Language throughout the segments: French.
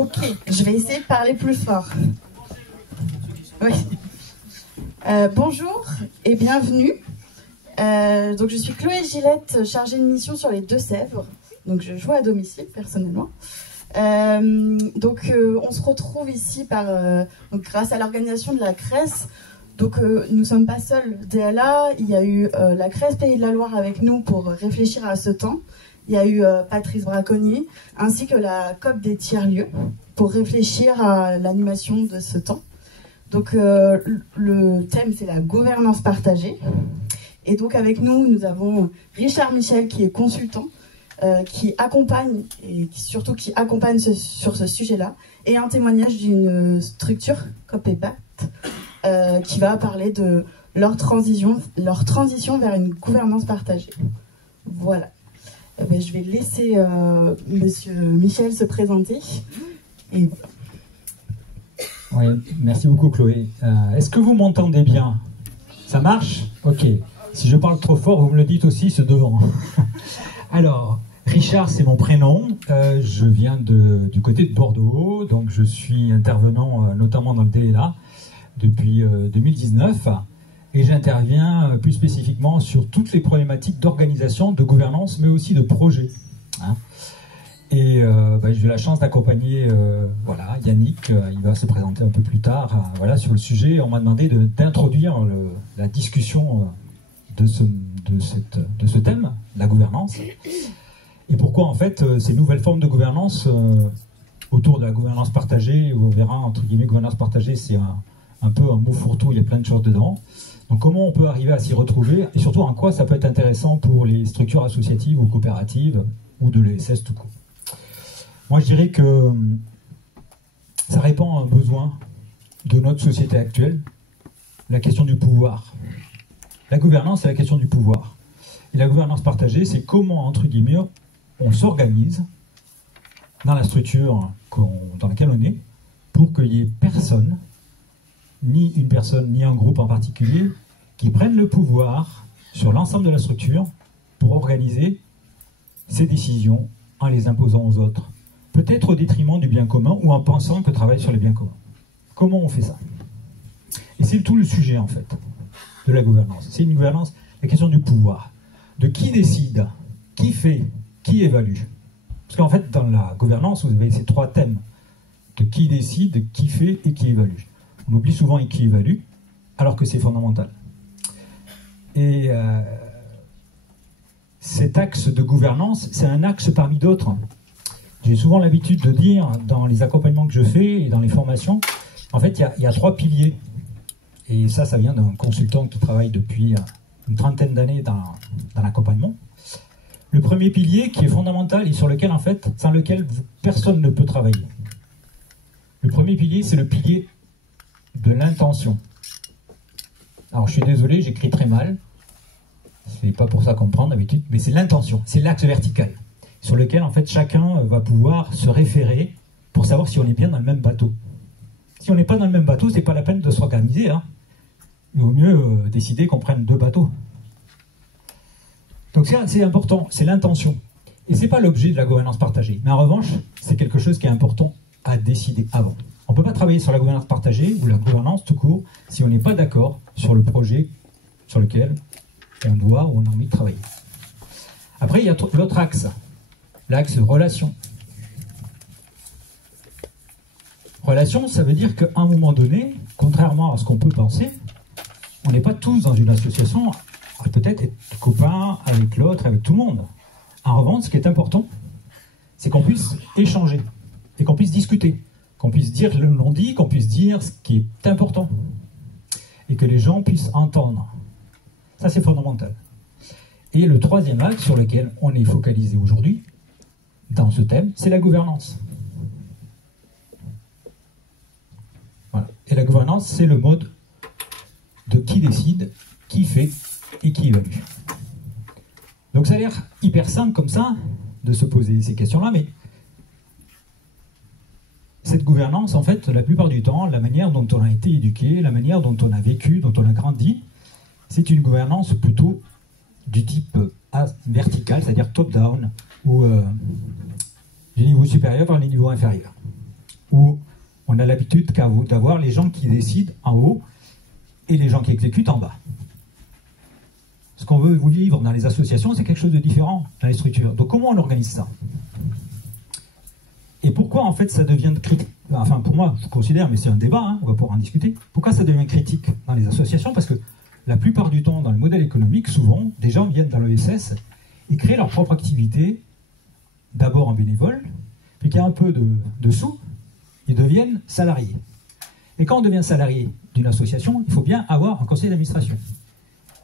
Ok, je vais essayer de parler plus fort. Oui. Bonjour et bienvenue. Donc je suis Chloé Gillette, chargée de mission sur les Deux-Sèvres. Donc je joue à domicile personnellement. On se retrouve ici grâce à l'organisation de la CRES. Donc nous ne sommes pas seuls DLA, il y a eu la CRES Pays de la Loire avec nous pour réfléchir à ce temps. Il y a eu Patrice Braconnier, ainsi que la COP des tiers-lieux, pour réfléchir à l'animation de ce temps. Donc le thème, c'est la gouvernance partagée. Et donc avec nous, nous avons Richard Michel, qui est consultant, qui accompagne, et surtout qui accompagne sur ce sujet-là, et un témoignage d'une structure, COP et BAT, qui va parler de leur transition vers une gouvernance partagée. Voilà. Je vais laisser Monsieur Michel se présenter. Et... Oui, merci beaucoup Chloé. Est-ce que vous m'entendez bien? Ça marche? Ok. Si je parle trop fort, vous me le dites aussi, c'est devant. Alors, Richard, c'est mon prénom. Je viens du côté de Bordeaux, donc je suis intervenant notamment dans le DLA depuis 2019. Et j'interviens plus spécifiquement sur toutes les problématiques d'organisation, de gouvernance, mais aussi de projet. Hein. Et j'ai eu la chance d'accompagner Yannick, il va se présenter un peu plus tard sur le sujet. On m'a demandé d'introduire la discussion de ce thème, la gouvernance. Et pourquoi en fait ces nouvelles formes de gouvernance autour de la gouvernance partagée, où on verra entre guillemets gouvernance partagée, c'est un peu un mot fourre-tout, il y a plein de choses dedans. Donc comment on peut arriver à s'y retrouver et surtout en quoi ça peut être intéressant pour les structures associatives ou coopératives ou de l'ESS tout court. Moi je dirais que ça répond à un besoin de notre société actuelle, la question du pouvoir. La gouvernance, c'est la question du pouvoir. Et la gouvernance partagée, c'est comment, entre guillemets, on s'organise dans la structure dans laquelle on est pour qu'il n'y ait personne, ni une personne, ni un groupe en particulier, qui prennent le pouvoir sur l'ensemble de la structure pour organiser ces décisions en les imposant aux autres, peut-être au détriment du bien commun ou en pensant que travailler sur les biens communs. Comment on fait ça? Et c'est tout le sujet, en fait, de la gouvernance. C'est une gouvernance, la question du pouvoir, de qui décide, qui fait, qui évalue. Parce qu'en fait, dans la gouvernance, vous avez ces trois thèmes, de qui décide, qui fait et qui évalue. On oublie souvent qui évalue, alors que c'est fondamental. Et cet axe de gouvernance, c'est un axe parmi d'autres. J'ai souvent l'habitude de dire, dans les accompagnements que je fais et dans les formations, en fait, il y a trois piliers. Et ça vient d'un consultant qui travaille depuis une trentaine d'années dans l'accompagnement. Le premier pilier qui est fondamental et sur lequel, en fait, sans lequel personne ne peut travailler. Le premier pilier, c'est le pilier de l'intention. Alors je suis désolé, j'écris très mal, c'est pas pour ça qu'on prend d'habitude, mais c'est l'intention, c'est l'axe vertical, sur lequel en fait chacun va pouvoir se référer pour savoir si on est bien dans le même bateau. Si on n'est pas dans le même bateau, c'est pas la peine de s'organiser, hein. Il vaut mieux décider qu'on prenne deux bateaux. Donc c'est important, c'est l'intention. Et c'est pas l'objet de la gouvernance partagée. Mais en revanche, c'est quelque chose qui est important à décider avant. On ne peut pas travailler sur la gouvernance partagée ou la gouvernance tout court si on n'est pas d'accord sur le projet sur lequel on doit ou on a envie de travailler. Après, il y a l'autre axe, l'axe relation. Relation, ça veut dire qu'à un moment donné, contrairement à ce qu'on peut penser, on n'est pas tous dans une association à peut-être être copains avec l'autre, avec tout le monde. En revanche, ce qui est important, c'est qu'on puisse échanger et qu'on puisse discuter. Qu'on puisse dire le non-dit, qu'on puisse dire ce qui est important. Et que les gens puissent entendre. Ça, c'est fondamental. Et le troisième axe sur lequel on est focalisé aujourd'hui, dans ce thème, c'est la gouvernance. Voilà. Et la gouvernance, c'est le mode de qui décide, qui fait et qui évalue. Donc ça a l'air hyper simple comme ça, de se poser ces questions-là, mais cette gouvernance, en fait, la plupart du temps, la manière dont on a été éduqué, la manière dont on a vécu, dont on a grandi, c'est une gouvernance plutôt du type vertical, c'est-à-dire top-down, ou du niveau supérieur vers les niveaux inférieurs. où on a l'habitude d'avoir les gens qui décident en haut et les gens qui exécutent en bas. Ce qu'on veut vivre dans les associations, c'est quelque chose de différent dans les structures. Donc comment on organise ça? Et pourquoi en fait ça devient critique? Enfin pour moi, je considère, mais c'est un débat, hein, on va pouvoir en discuter. Pourquoi ça devient critique dans les associations? Parce que la plupart du temps, dans le modèle économique, souvent, des gens viennent dans l'ESS et créent leur propre activité, d'abord en bénévole, puis qu'il y a un peu de sous, ils deviennent salariés. Et quand on devient salarié d'une association, il faut bien avoir un conseil d'administration.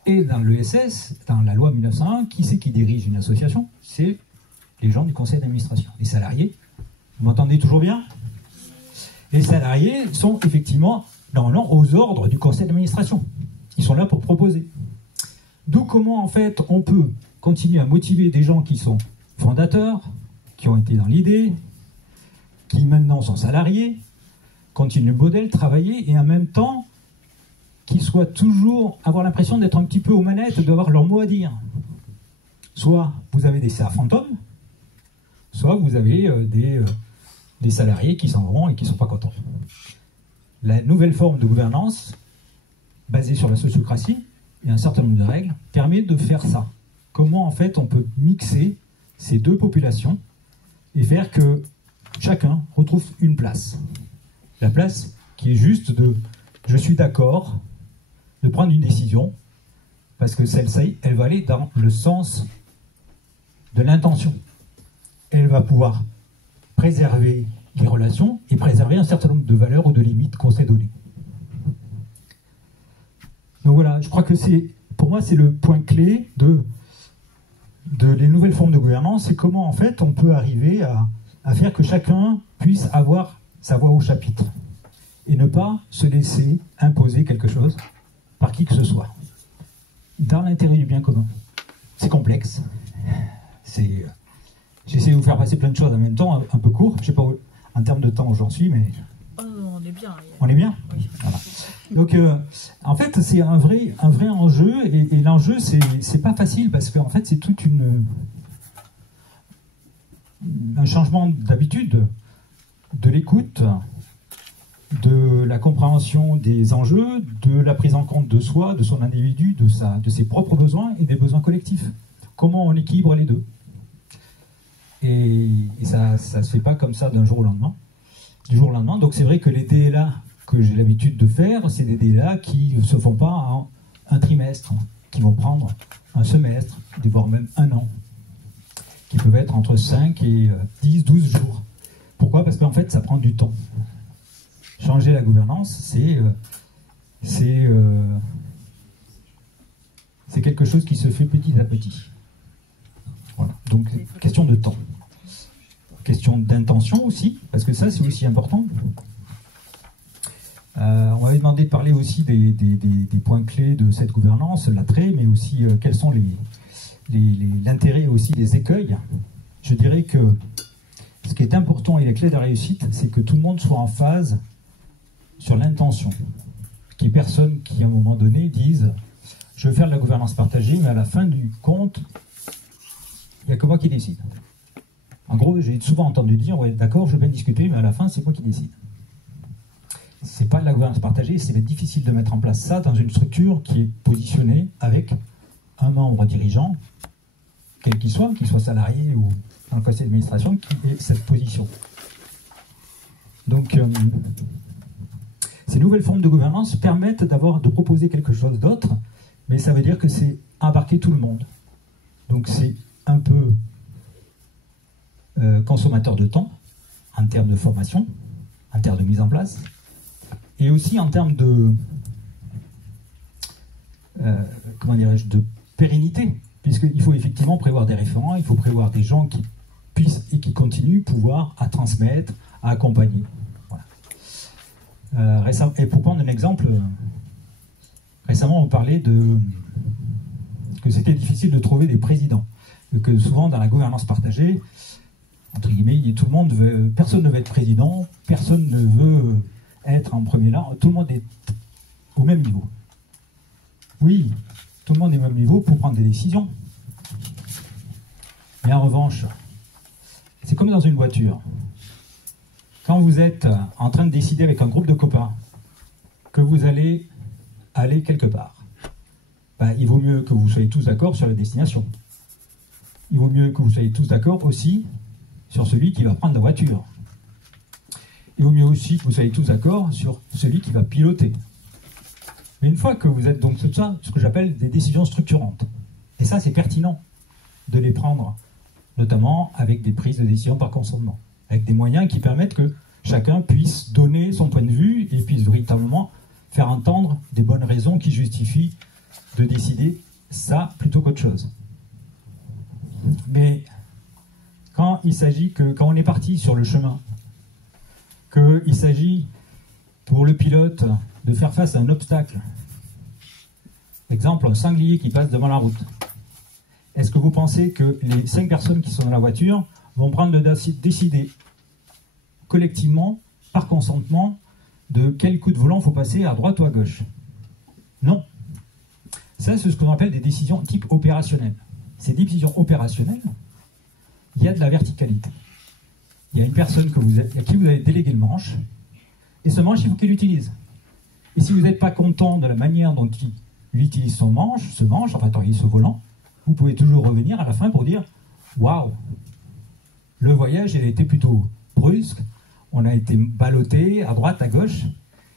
Et dans l'ESS, dans la loi 1901, qui c'est qui dirige une association? C'est les gens du conseil d'administration. Les salariés, vous m'entendez toujours bien? Les salariés sont effectivement, normalement, aux ordres du conseil d'administration. Ils sont là pour proposer. D'où comment, en fait, on peut continuer à motiver des gens qui sont fondateurs, qui ont été dans l'idée, qui maintenant sont salariés, continuent le modèle, travailler, et en même temps, qu'ils soient toujours, avoir l'impression d'être un petit peu aux manettes, d'avoir leur mot à dire. Soit vous avez des CA fantômes, soit vous avez des salariés qui s'en vont et qui ne sont pas contents. La nouvelle forme de gouvernance, basée sur la sociocratie et un certain nombre de règles, permet de faire ça. Comment en fait on peut mixer ces deux populations et faire que chacun retrouve une place. La place qui est juste de « je suis d'accord » de prendre une décision, parce que celle-ci, elle va aller dans le sens de l'intention. Elle va pouvoir préserver les relations et préserver un certain nombre de valeurs ou de limites qu'on s'est données. Donc voilà, je crois que pour moi, c'est le point clé de les nouvelles formes de gouvernance, c'est comment en fait on peut arriver à faire que chacun puisse avoir sa voix au chapitre et ne pas se laisser imposer quelque chose par qui que ce soit, dans l'intérêt du bien commun. C'est complexe. J'essaie de vous faire passer plein de choses en même temps, un peu court. Je ne sais pas en termes de temps où j'en suis, mais... Oh, on est bien. On est bien? Oui. Voilà. Donc, en fait, c'est un vrai enjeu, et l'enjeu, c'est pas facile, parce qu'en fait, c'est toute un changement d'habitude, de l'écoute, de la compréhension des enjeux, de la prise en compte de soi, de son individu, de ses propres besoins et des besoins collectifs. Comment on équilibre les deux? Et ça ne se fait pas comme ça d'un jour au lendemain. Du jour au lendemain. Donc c'est vrai que les DLA que j'ai l'habitude de faire, c'est des DLA qui ne se font pas en un trimestre, qui vont prendre un semestre, voire même un an, qui peuvent être entre 5 et 10, 12 jours. Pourquoi? Parce qu'en fait, ça prend du temps. Changer la gouvernance, c'est quelque chose qui se fait petit à petit. Voilà. Donc, question de temps. Question d'intention aussi, parce que ça, c'est aussi important. On m'avait demandé de parler aussi des points clés de cette gouvernance, l'attrait, mais aussi quels sont l'intérêt aussi des écueils. Je dirais que ce qui est important et la clé de la réussite, c'est que tout le monde soit en phase sur l'intention. Qu'il n'y ait personne qui, à un moment donné, dise « je veux faire de la gouvernance partagée, mais à la fin du compte, il n'y a que moi qui décide ». En gros, j'ai souvent entendu dire « ouais, d'accord, je veux bien discuter, mais à la fin, c'est moi qui décide ». C'est pas de la gouvernance partagée, c'est difficile de mettre en place ça dans une structure qui est positionnée avec un membre dirigeant, quel qu'il soit salarié ou dans le conseil d'administration, qui ait cette position. Donc, ces nouvelles formes de gouvernance permettent de proposer quelque chose d'autre, mais ça veut dire que c'est embarquer tout le monde. Donc c'est un peu consommateur de temps, en termes de formation, en termes de mise en place, et aussi en termes de, comment dirais-je, de pérennité, puisqu'il faut effectivement prévoir des référents, il faut prévoir des gens qui puissent et qui continuent pouvoir à transmettre, à accompagner. Voilà. Et pour prendre un exemple, récemment on parlait que c'était difficile de trouver des présidents, et que souvent dans la gouvernance partagée, entre guillemets, personne ne veut être président, personne ne veut être en premier là, tout le monde est au même niveau. Oui, tout le monde est au même niveau pour prendre des décisions. Mais en revanche, c'est comme dans une voiture. quand vous êtes en train de décider avec un groupe de copains que vous allez aller quelque part, ben, il vaut mieux que vous soyez tous d'accord sur la destination. Il vaut mieux que vous soyez tous d'accord aussi sur celui qui va prendre la voiture. Il vaut mieux aussi que vous soyez tous d'accord sur celui qui va piloter. Mais une fois que vous êtes donc tout ça, ce que j'appelle des décisions structurantes. Et ça, c'est pertinent de les prendre, notamment avec des prises de décision par consentement, avec des moyens qui permettent que chacun puisse donner son point de vue et puisse véritablement faire entendre des bonnes raisons qui justifient de décider ça plutôt qu'autre chose. Mais quand il s'agit que, quand on est parti sur le chemin, qu'il s'agit pour le pilote de faire face à un obstacle, exemple un sanglier qui passe devant la route, est-ce que vous pensez que les 5 personnes qui sont dans la voiture vont prendre le décider collectivement, par consentement, de quel coup de volant il faut passer à droite ou à gauche? Non. Ça, c'est ce qu'on appelle des décisions type opérationnelles. Ces décisions opérationnelles, il y a de la verticalité. Il y a une personne à qui vous avez délégué le manche, et ce manche, il faut qu'il l'utilise. Et si vous n'êtes pas content de la manière dont il utilise ce manche, enfin, ce volant, vous pouvez toujours revenir à la fin pour dire « Waouh, le voyage, il a été plutôt brusque, on a été ballotté à droite, à gauche. »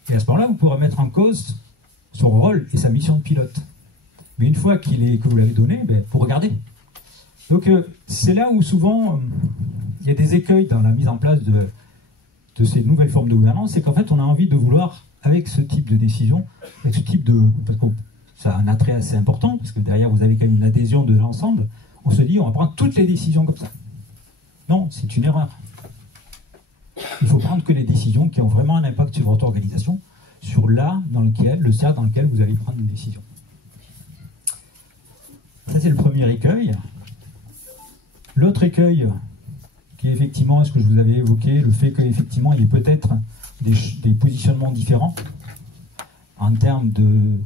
Et à ce moment-là, vous pourrez mettre en cause son rôle et sa mission de pilote. Mais une fois que vous l'avez donné, vous regardez. Donc c'est là où souvent il y a des écueils dans la mise en place de ces nouvelles formes de gouvernance, c'est qu'en fait on a envie de vouloir, avec ce type de décision, avec ce type de... parce que ça a un attrait assez important, parce que derrière vous avez quand même une adhésion de l'ensemble, on se dit on va prendre toutes les décisions comme ça. Non, c'est une erreur. Il faut prendre que les décisions qui ont vraiment un impact sur votre organisation, sur le cercle dans lequel vous allez prendre une décision. Ça, c'est le premier écueil. L'autre écueil, qui est effectivement ce que je vous avais évoqué, le fait qu'effectivement, il y ait peut-être des positionnements différents en termes de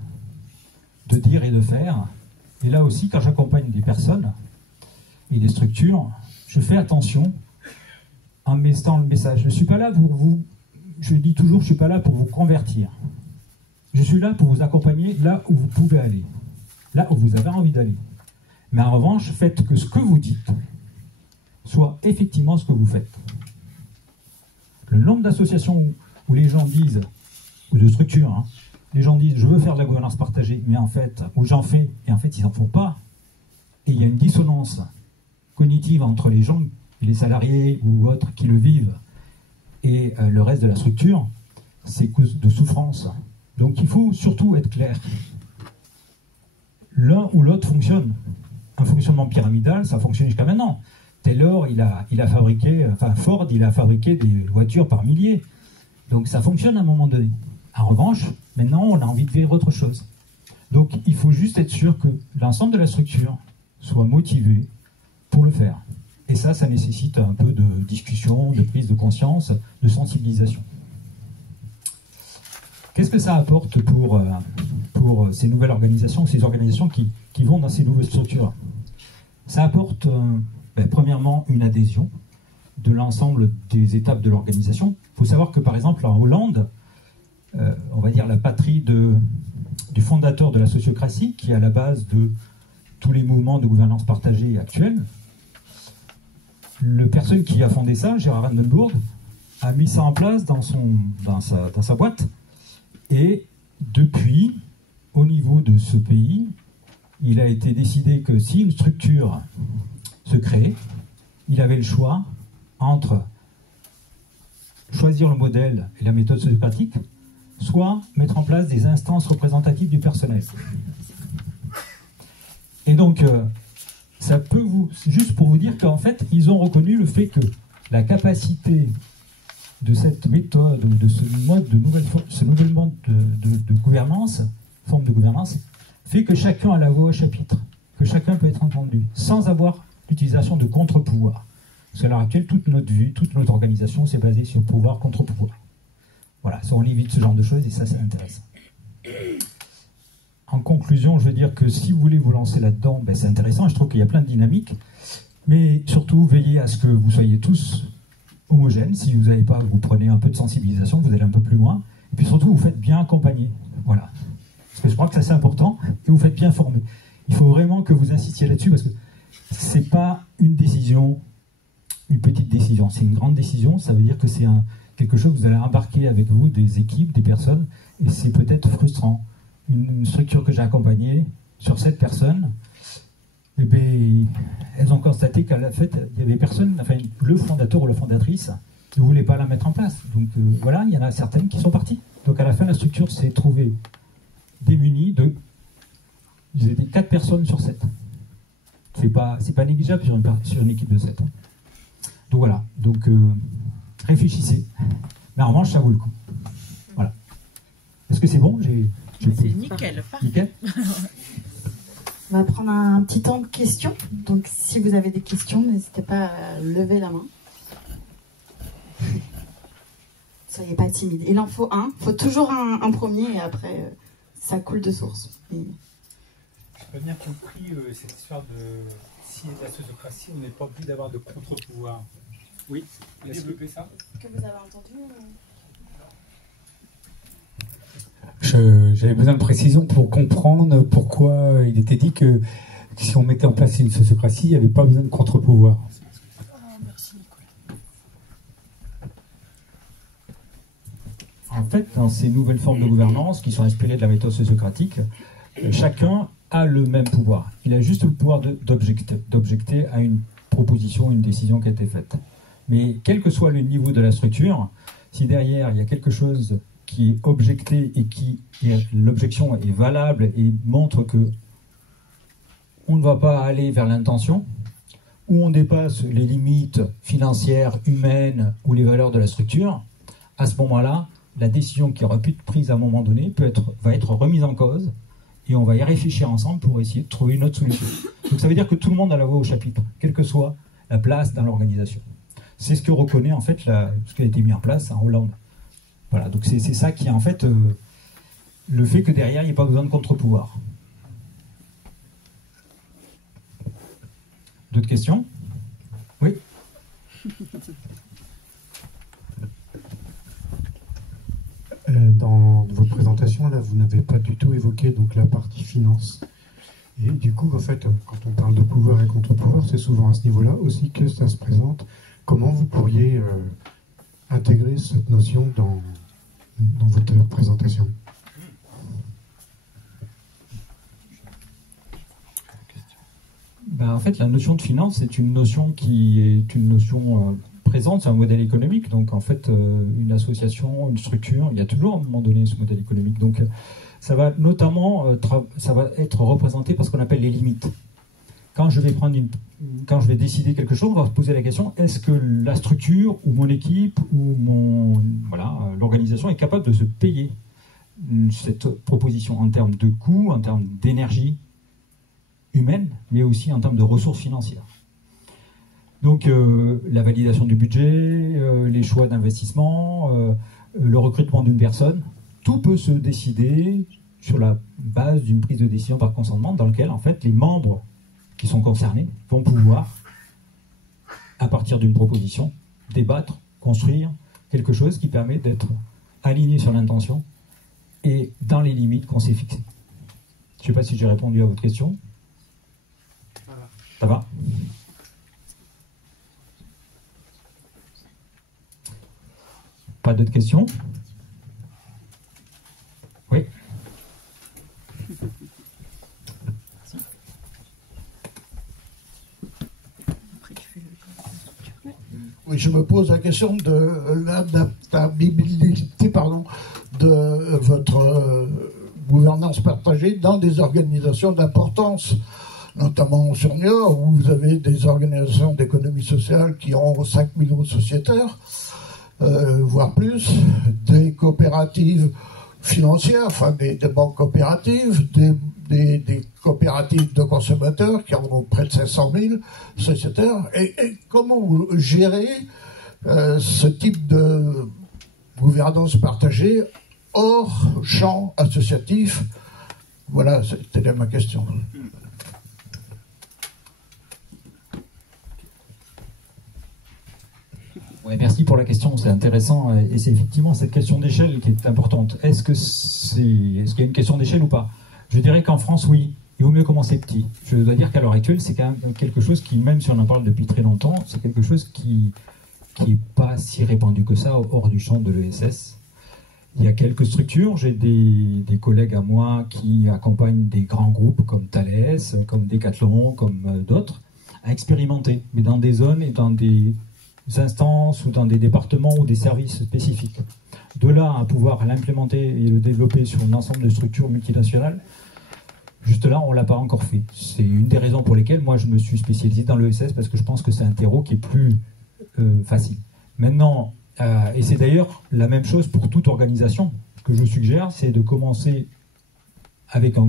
dire et de faire. Et là aussi, quand j'accompagne des personnes et des structures, je fais attention en mettant le message. Je ne suis pas là pour vous, je dis toujours, je ne suis pas là pour vous convertir. Je suis là pour vous accompagner là où vous pouvez aller, là où vous avez envie d'aller. Mais en revanche, faites que ce que vous dites soit effectivement ce que vous faites. Le nombre d'associations où les gens disent, ou de structures, les gens disent je veux faire de la gouvernance partagée, mais en fait, ou j'en fais, et en fait ils n'en font pas. Et il y a une dissonance cognitive entre les gens, les salariés ou autres qui le vivent, et le reste de la structure, c'est cause de souffrance. Donc il faut surtout être clair. L'un ou l'autre fonctionne. Un fonctionnement pyramidal, ça fonctionne jusqu'à maintenant. Taylor, il a fabriqué, enfin Ford, il a fabriqué des voitures par milliers. Donc ça fonctionne à un moment donné. En revanche, maintenant, on a envie de vivre autre chose. Donc il faut juste être sûr que l'ensemble de la structure soit motivé pour le faire. Et ça nécessite un peu de discussion, de prise de conscience, de sensibilisation. Qu'est-ce que ça apporte pour ces nouvelles organisations, ces organisations qui vont dans ces nouvelles structures? Ça apporte, premièrement, une adhésion de l'ensemble des étapes de l'organisation. Il faut savoir que, par exemple, en Hollande, on va dire la patrie du fondateur de la sociocratie, qui est à la base de tous les mouvements de gouvernance partagée actuels, la personne qui a fondé ça, Gérard Vandenbourg, a mis ça en place dans sa boîte. Et depuis, au niveau de ce pays, il a été décidé que si une structure se crée, il avait le choix entre choisir le modèle et la méthode sociocratique, soit mettre en place des instances représentatives du personnel. Et donc, ça peut juste pour vous dire qu'en fait, ils ont reconnu le fait que la capacité de cette méthode, ou de ce mode de ce nouvel mode de gouvernance, forme de gouvernance, fait que chacun a la voix au chapitre, que chacun peut être entendu, sans avoir l'utilisation de contre-pouvoir. Parce qu'à l'heure actuelle, toute notre vie, toute notre organisation, c'est basée sur pouvoir contre pouvoir. Voilà, ça on évite ce genre de choses et ça, c'est intéressant. En conclusion, je veux dire que si vous voulez vous lancer là-dedans, c'est intéressant, je trouve qu'il y a plein de dynamiques, mais surtout, veillez à ce que vous soyez tous homogène. Si vous n'avez pas, vous prenez un peu de sensibilisation, vous allez un peu plus loin. Et puis surtout, vous faites bien accompagner. Voilà. Parce que je crois que ça c'est important, et vous faites bien former. Il faut vraiment que vous insistiez là-dessus, parce que c'est pas une décision, une petite décision, c'est une grande décision. Ça veut dire que c'est quelque chose que vous allez embarquer avec vous, des équipes, des personnes, et c'est peut-être frustrant. Une structure que j'ai accompagnée, sur 7 personnes, eh bien, elles ont constaté qu'à la fête, il y avait personne, enfin le fondateur ou la fondatrice ne voulait pas la mettre en place. Donc voilà, il y en a certaines qui sont parties. Donc à la fin, la structure s'est trouvée démunie de... Ils étaient 4 personnes sur 7. C'est pas négligeable sur une équipe de 7. Hein. Donc voilà, donc réfléchissez. Mais en revanche, ça vaut le coup. Voilà. Est-ce que c'est bon? C'est nickel. Nickel. On va prendre un petit temps de questions. Donc si vous avez des questions, n'hésitez pas à lever la main. Soyez pas timide. Il en faut un. Il faut toujours un premier et après, ça coule de source. Et... J'ai pas bien compris cette histoire de si et de la sociocratie, on n'est pas obligé d'avoir de contre-pouvoir. Oui, développer ça. Que vous avez entendu J'avais besoin de précision pour comprendre pourquoi il était dit que si on mettait en place une sociocratie, il n'y avait pas besoin de contre-pouvoir. Merci Nicolas. En fait, dans ces nouvelles formes de gouvernance qui sont inspirées de la méthode sociocratique, chacun a le même pouvoir. Il a juste le pouvoir d'objecter à une proposition, une décision qui a été faite. Mais quel que soit le niveau de la structure, si derrière il y a quelque chose qui est objecté et l'objection est valable et montre que on ne va pas aller vers l'intention, ou on dépasse les limites financières, humaines ou les valeurs de la structure, à ce moment-là, la décision qui aura pu être prise à un moment donné va être remise en cause et on va y réfléchir ensemble pour essayer de trouver une autre solution. Donc ça veut dire que tout le monde a la voix au chapitre, quelle que soit la place dans l'organisation. C'est ce que reconnaît en fait ce qui a été mis en place en Hollande. Voilà, donc c'est ça qui est en fait le fait que derrière il n'y ait pas besoin de contre-pouvoir. D'autres questions? Oui. Dans votre présentation, là, vous n'avez pas du tout évoqué donc, la partie finance. Et du coup, en fait, quand on parle de pouvoir et contre-pouvoir, c'est souvent à ce niveau-là aussi que ça se présente. Comment vous pourriez intégrer cette notion dans votre présentation? En fait, la notion de finance, c'est une notion qui est une notion présente, c'est un modèle économique. Donc, en fait, une association, une structure, il y a toujours à un moment donné ce modèle économique. Donc, ça va notamment ça va être représenté par ce qu'on appelle les limites. Quand je vais décider quelque chose, on va se poser la question, est-ce que la structure ou mon équipe ou l'organisation est capable de se payer cette proposition en termes de coûts, en termes d'énergie humaine, mais aussi en termes de ressources financières. Donc la validation du budget, les choix d'investissement, le recrutement d'une personne, tout peut se décider sur la base d'une prise de décision par consentement dans lequel en fait les membres qui sont concernés vont pouvoir, à partir d'une proposition, débattre, construire quelque chose qui permet d'être aligné sur l'intention et dans les limites qu'on s'est fixées. Je ne sais pas si j'ai répondu à votre question. Ça va ? Pas d'autres questions? Oui. Oui, je me pose la question de l'adaptabilité, de votre gouvernance partagée dans des organisations d'importance, notamment sur Niort, où vous avez des organisations d'économie sociale qui ont 5 millions de sociétaires, voire plus, des coopératives financières, enfin des banques coopératives, des coopératives de consommateurs qui en ont près de 500 000 sociétaires. Et comment vous gérez ce type de gouvernance partagée hors champ associatif? Voilà, c'était ma question. Ouais, merci pour la question, c'est intéressant. Et c'est effectivement cette question d'échelle qui est importante. Est-ce qu'il y a une question d'échelle ou pas? Je dirais qu'en France, oui. Il vaut mieux commencer petit. Je dois dire qu'à l'heure actuelle, c'est quand même quelque chose qui, même si on en parle depuis très longtemps, c'est quelque chose qui n'est pas si répandu que ça hors du champ de l'ESS. Il y a quelques structures, j'ai des collègues à moi qui accompagnent des grands groupes comme Thales, comme Decathlon, comme d'autres, à expérimenter, mais dans des zones et dans des instances ou dans des départements ou des services spécifiques. De là à pouvoir l'implémenter et le développer sur un ensemble de structures multinationales, juste là, on ne l'a pas encore fait. C'est une des raisons pour lesquelles moi je me suis spécialisé dans l'ESS, parce que je pense que c'est un terreau qui est plus facile. Maintenant, et c'est d'ailleurs la même chose pour toute organisation. Ce que je suggère, c'est de commencer avec un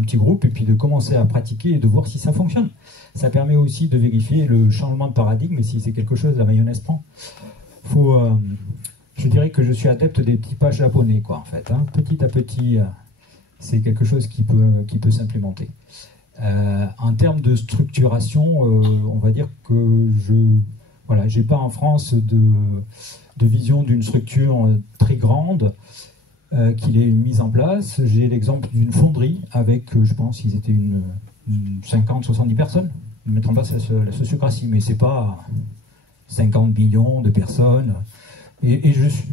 petit groupe, et puis de commencer à pratiquer et de voir si ça fonctionne. Ça permet aussi de vérifier le changement de paradigme, et si c'est quelque chose, la mayonnaise prend. Je dirais que je suis adepte des petits pas japonais, quoi, en fait. Hein. Petit à petit, c'est quelque chose qui peut s'implémenter. En termes de structuration, on va dire que j'ai pas en France de vision d'une structure très grande qu'il ait mise en place. J'ai l'exemple d'une fonderie avec, je pense, ils étaient une 50-70 personnes de mettre en place la sociocratie, mais c'est pas 50 millions de personnes. Et je suis,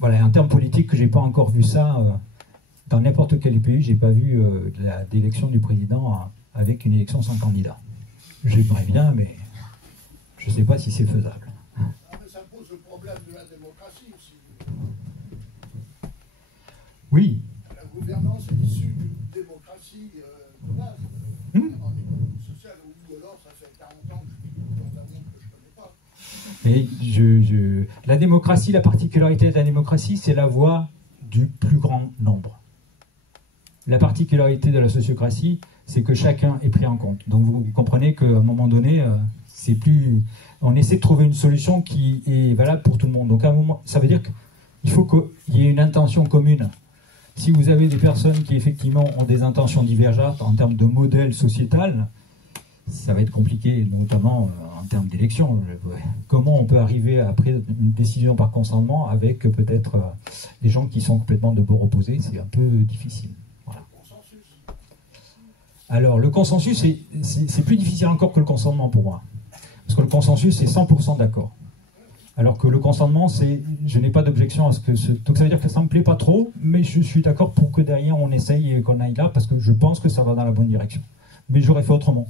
voilà, en termes politiques, j'ai pas encore vu ça dans n'importe quel pays. J'ai pas vu d'élection du président avec une élection sans candidat. J'aimerais bien, mais je sais pas si c'est faisable. Ça pose le problème de la démocratie aussi. Oui. La gouvernance est issue d'une démocratie de base, en économie sociale, ou alors ça fait 40 ans que je vis dans un monde que je ne connais pas. Mais la démocratie, la particularité de la démocratie, c'est la voix du plus grand nombre. La particularité de la sociocratie, c'est que chacun est pris en compte. Donc vous comprenez qu'à un moment donné, on essaie de trouver une solution qui est valable pour tout le monde. Donc à un moment, ça veut dire qu'il faut qu'il y ait une intention commune. Si vous avez des personnes qui effectivement ont des intentions divergentes en termes de modèle sociétal, ça va être compliqué, notamment en termes d'élection. Comment on peut arriver après une décision par consentement avec peut-être des gens qui sont complètement de bords opposés? C'est un peu difficile. Voilà. Alors le consensus, c'est plus difficile encore que le consentement pour moi. Parce que le consensus, c'est 100% d'accord. Alors que le consentement, c'est je n'ai pas d'objection à ce que... Donc ça veut dire que ça ne me plaît pas trop, mais je suis d'accord pour que derrière on essaye et qu'on aille là, parce que je pense que ça va dans la bonne direction. Mais j'aurais fait autrement.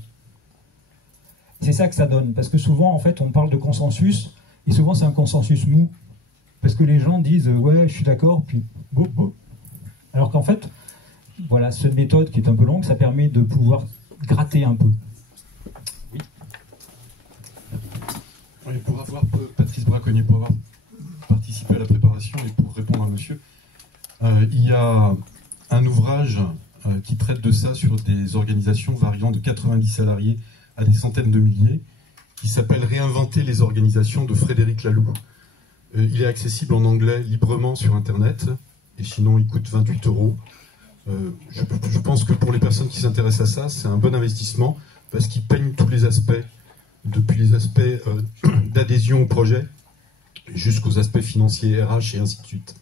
C'est ça que ça donne. Parce que souvent, en fait, on parle de consensus, et souvent c'est un consensus mou. Parce que les gens disent « ouais, je suis d'accord », puis « boum, boum ». Alors qu'en fait, voilà, cette méthode qui est un peu longue, ça permet de pouvoir gratter un peu. Oui, pour avoir, Patrice Braconnier, pour avoir participé à la préparation et pour répondre à monsieur, il y a un ouvrage qui traite de ça sur des organisations variant de 90 salariés à des centaines de milliers, qui s'appelle « Réinventer les organisations » de Frédéric Laloux. Il est accessible en anglais librement sur Internet, et sinon il coûte 28 €. Je pense que pour les personnes qui s'intéressent à ça, c'est un bon investissement, parce qu'il peigne tous les aspects, depuis les aspects d'adhésion au projet jusqu'aux aspects financiers, RH et ainsi de suite.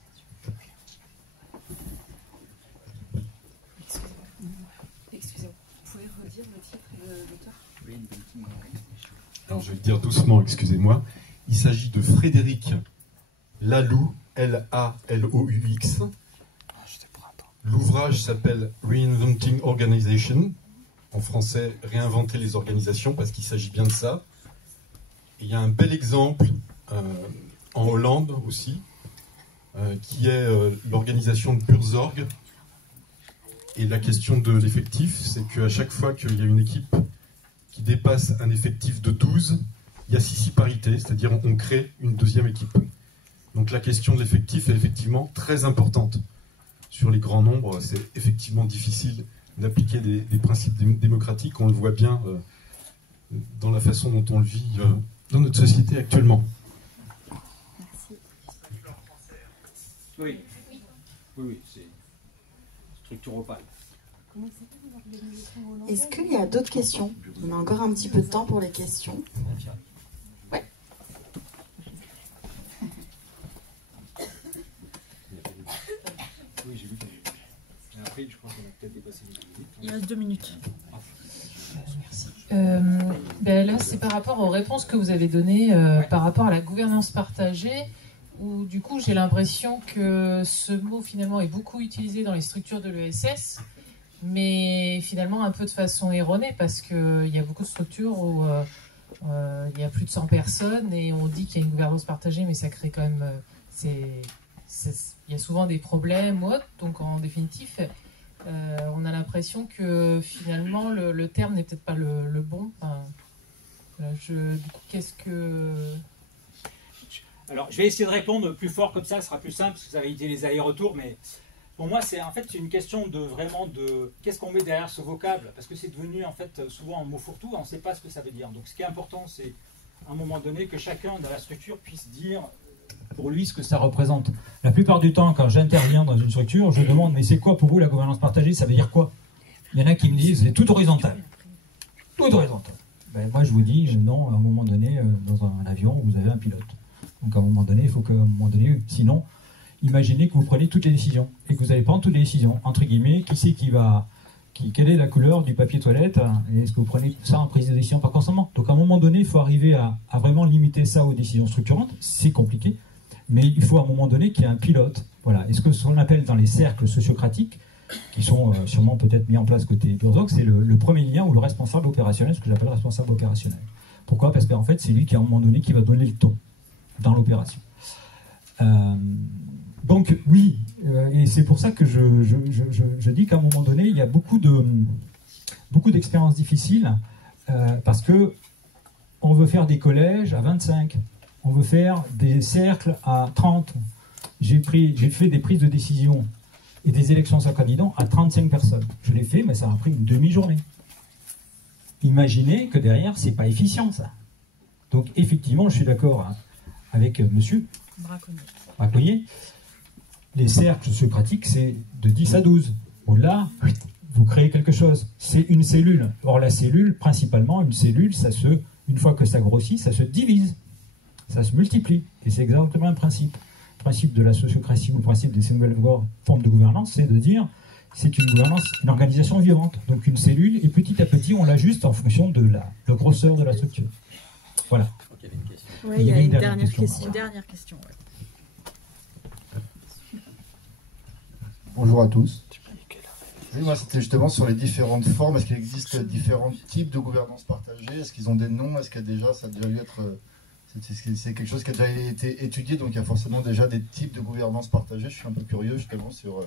Excusez-moi, vous pouvez redire le titre de l'auteur? Alors je vais le dire doucement, excusez-moi. Il s'agit de Frédéric Laloux, L-A-L-O-U-X. L'ouvrage s'appelle Reinventing Organization. En français, réinventer les organisations, parce qu'il s'agit bien de ça. Et il y a un bel exemple en Hollande aussi, qui est l'organisation de Buurtzorg. Et la question de l'effectif, c'est qu'à chaque fois qu'il y a une équipe qui dépasse un effectif de 12, il y a 6 parités, c'est-à-dire on crée une deuxième équipe. Donc la question de l'effectif est effectivement très importante. Sur les grands nombres, c'est effectivement difficile d'appliquer des principes démocratiques. On le voit bien dans la façon dont on le vit dans notre société actuellement. Merci. Oui, c'est structure opale. Est-ce qu'il y a d'autres questions? On a encore un petit peu de temps pour les questions. Ouais. Catherine, je crois qu'on a peut-être dépassé les 2 minutes. Il reste 2 minutes. Merci. Là, c'est par rapport aux réponses que vous avez données par rapport à la gouvernance partagée, où du coup j'ai l'impression que ce mot finalement est beaucoup utilisé dans les structures de l'ESS, mais finalement un peu de façon erronée, parce qu'il y a beaucoup de structures où il y a plus de 100 personnes et on dit qu'il y a une gouvernance partagée, mais ça crée quand même... il y a souvent des problèmes ou autres, donc en définitive... on a l'impression que finalement le terme n'est peut-être pas le bon. Enfin, qu'est-ce que... Alors, je vais essayer de répondre plus fort comme ça sera plus simple, parce que ça va éviter les allers-retours, mais pour moi, c'est une question de qu'est-ce qu'on met derrière ce vocable, parce que c'est devenu en fait souvent un mot fourre-tout, on ne sait pas ce que ça veut dire. Donc, ce qui est important, c'est à un moment donné que chacun dans la structure puisse dire pour lui ce que ça représente. La plupart du temps, quand j'interviens dans une structure, je demande mais c'est quoi pour vous la gouvernance partagée? Ça veut dire quoi? Il y en a qui me disent c'est tout horizontal. Tout horizontal. Ben, moi je vous dis non, à un moment donné, dans un avion, vous avez un pilote. Donc à un moment donné, il faut qu'à un moment donné, sinon, imaginez que vous prenez toutes les décisions et que vous allez prendre toutes les décisions. Entre guillemets, quelle est la couleur du papier toilette, et est-ce que vous prenez ça en prise de décision par constamment? Donc à un moment donné, il faut arriver à vraiment limiter ça aux décisions structurantes. C'est compliqué. Mais il faut à un moment donné qu'il y ait un pilote. Voilà. Et ce qu'on appelle dans les cercles sociocratiques, qui sont sûrement peut-être mis en place côté Burzoc, c'est le premier lien ou le responsable opérationnel, ce que j'appelle responsable opérationnel. Pourquoi? Parce qu'en fait, c'est lui qui, à un moment donné, qui va donner le ton dans l'opération. Donc, oui, et c'est pour ça que je dis qu'à un moment donné, il y a beaucoup d'expériences difficiles, parce que on veut faire des collèges à 25. On veut faire des cercles à 30. J'ai fait des prises de décision et des élections sans candidat à 35 personnes. Je l'ai fait, mais ça a pris une demi-journée. Imaginez que derrière, c'est pas efficient, ça. Donc, effectivement, je suis d'accord avec monsieur Braconnier. Les cercles sociocratiques, c'est de 10 à 12. Au-delà, vous créez quelque chose. C'est une cellule. Or, la cellule, principalement, une cellule, une fois que ça grossit, ça se divise. Ça se multiplie. Et c'est exactement un principe. Le principe de la sociocratie ou le principe de ces nouvelles formes de gouvernance, c'est de dire c'est une gouvernance, une organisation vivante. Donc une cellule, et petit à petit, on l'ajuste en fonction de la grosseur de la structure. Voilà. Oui, il y a une dernière question. Une dernière question, Bonjour à tous. Oui, moi, c'était justement sur les différentes formes. Est-ce qu'il existe différents types de gouvernance partagée? Est-ce qu'ils ont des noms? Est-ce que ça a déjà dû être... C'est quelque chose qui a déjà été étudié, donc il y a forcément déjà des types de gouvernance partagée. Je suis un peu curieux justement sur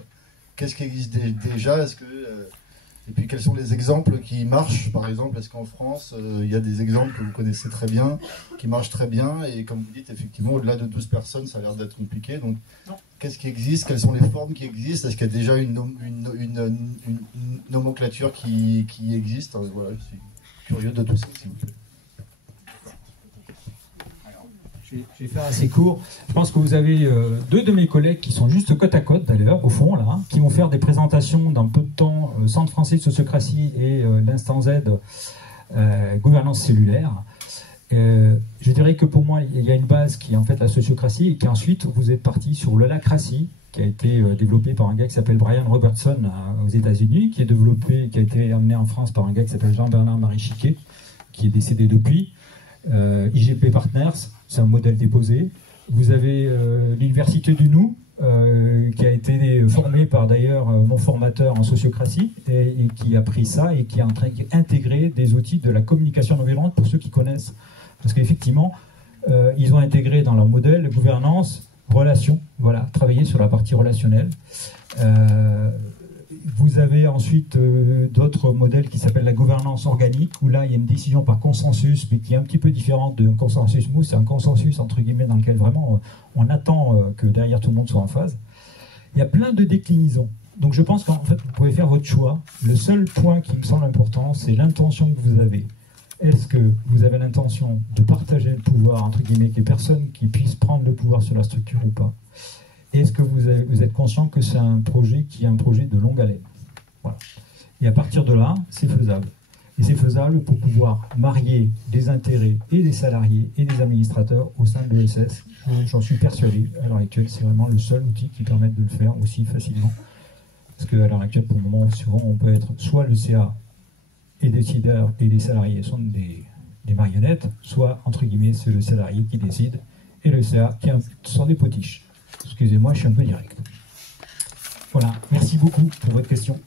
qu'est-ce qui existe déjà, et puis quels sont les exemples qui marchent. Par exemple, est-ce qu'en France, il y a des exemples que vous connaissez très bien, qui marchent très bien, et comme vous dites, effectivement, au-delà de 12 personnes, ça a l'air d'être compliqué. Donc, qu'est-ce qui existe? Quelles sont les formes qui existent? Est-ce qu'il y a déjà une nomenclature qui existe? Voilà, je suis curieux de tout ça, s'il vous plaît. Je vais faire assez court. Je pense que vous avez deux de mes collègues qui sont juste côte à côte, d'ailleurs, au fond, là, qui vont faire des présentations dans peu de temps, Centre français de sociocratie et l'Instant Z, gouvernance cellulaire. Je dirais que pour moi, il y a une base qui est en fait la sociocratie, et qu'ensuite, vous êtes parti sur l'holacratie, qui a été développé par un gars qui s'appelle Brian Robertson aux États-Unis, qui a été amené en France par un gars qui s'appelle Jean-Bernard Marie-Chiquet, qui est décédé depuis. IGP Partners, c'est un modèle déposé. Vous avez l'université du Nou, qui a été formée par d'ailleurs mon formateur en sociocratie, et qui a pris ça et qui est en train d'intégrer des outils de la communication non violente pour ceux qui connaissent. Parce qu'effectivement, ils ont intégré dans leur modèle la gouvernance, relation, voilà, travailler sur la partie relationnelle. Vous avez ensuite d'autres modèles qui s'appellent la gouvernance organique, où là il y a une décision par consensus, mais qui est un petit peu différente d'un consensus mou. C'est un consensus entre guillemets dans lequel vraiment on attend que derrière tout le monde soit en phase. Il y a plein de déclinaisons. Donc je pense qu'en fait vous pouvez faire votre choix. Le seul point qui me semble important, c'est l'intention que vous avez. Est-ce que vous avez l'intention de partager le pouvoir, entre guillemets, qu'il n'y ait personne qui puisse prendre le pouvoir sur la structure ou pas? Est-ce que vous êtes conscient que c'est un projet qui est un projet de longue haleine? Voilà. Et à partir de là, c'est faisable. Et c'est faisable pour pouvoir marier des intérêts et des salariés et des administrateurs au sein de l'ESS. J'en suis persuadé. À l'heure actuelle, c'est vraiment le seul outil qui permette de le faire aussi facilement Parce qu'à l'heure actuelle, pour le moment, souvent, on peut être soit le CA et décideur et les salariés sont des marionnettes, soit, entre guillemets, c'est le salarié qui décide et le CA qui sont des potiches. Excusez-moi, je suis un peu direct. Voilà, merci beaucoup pour votre question.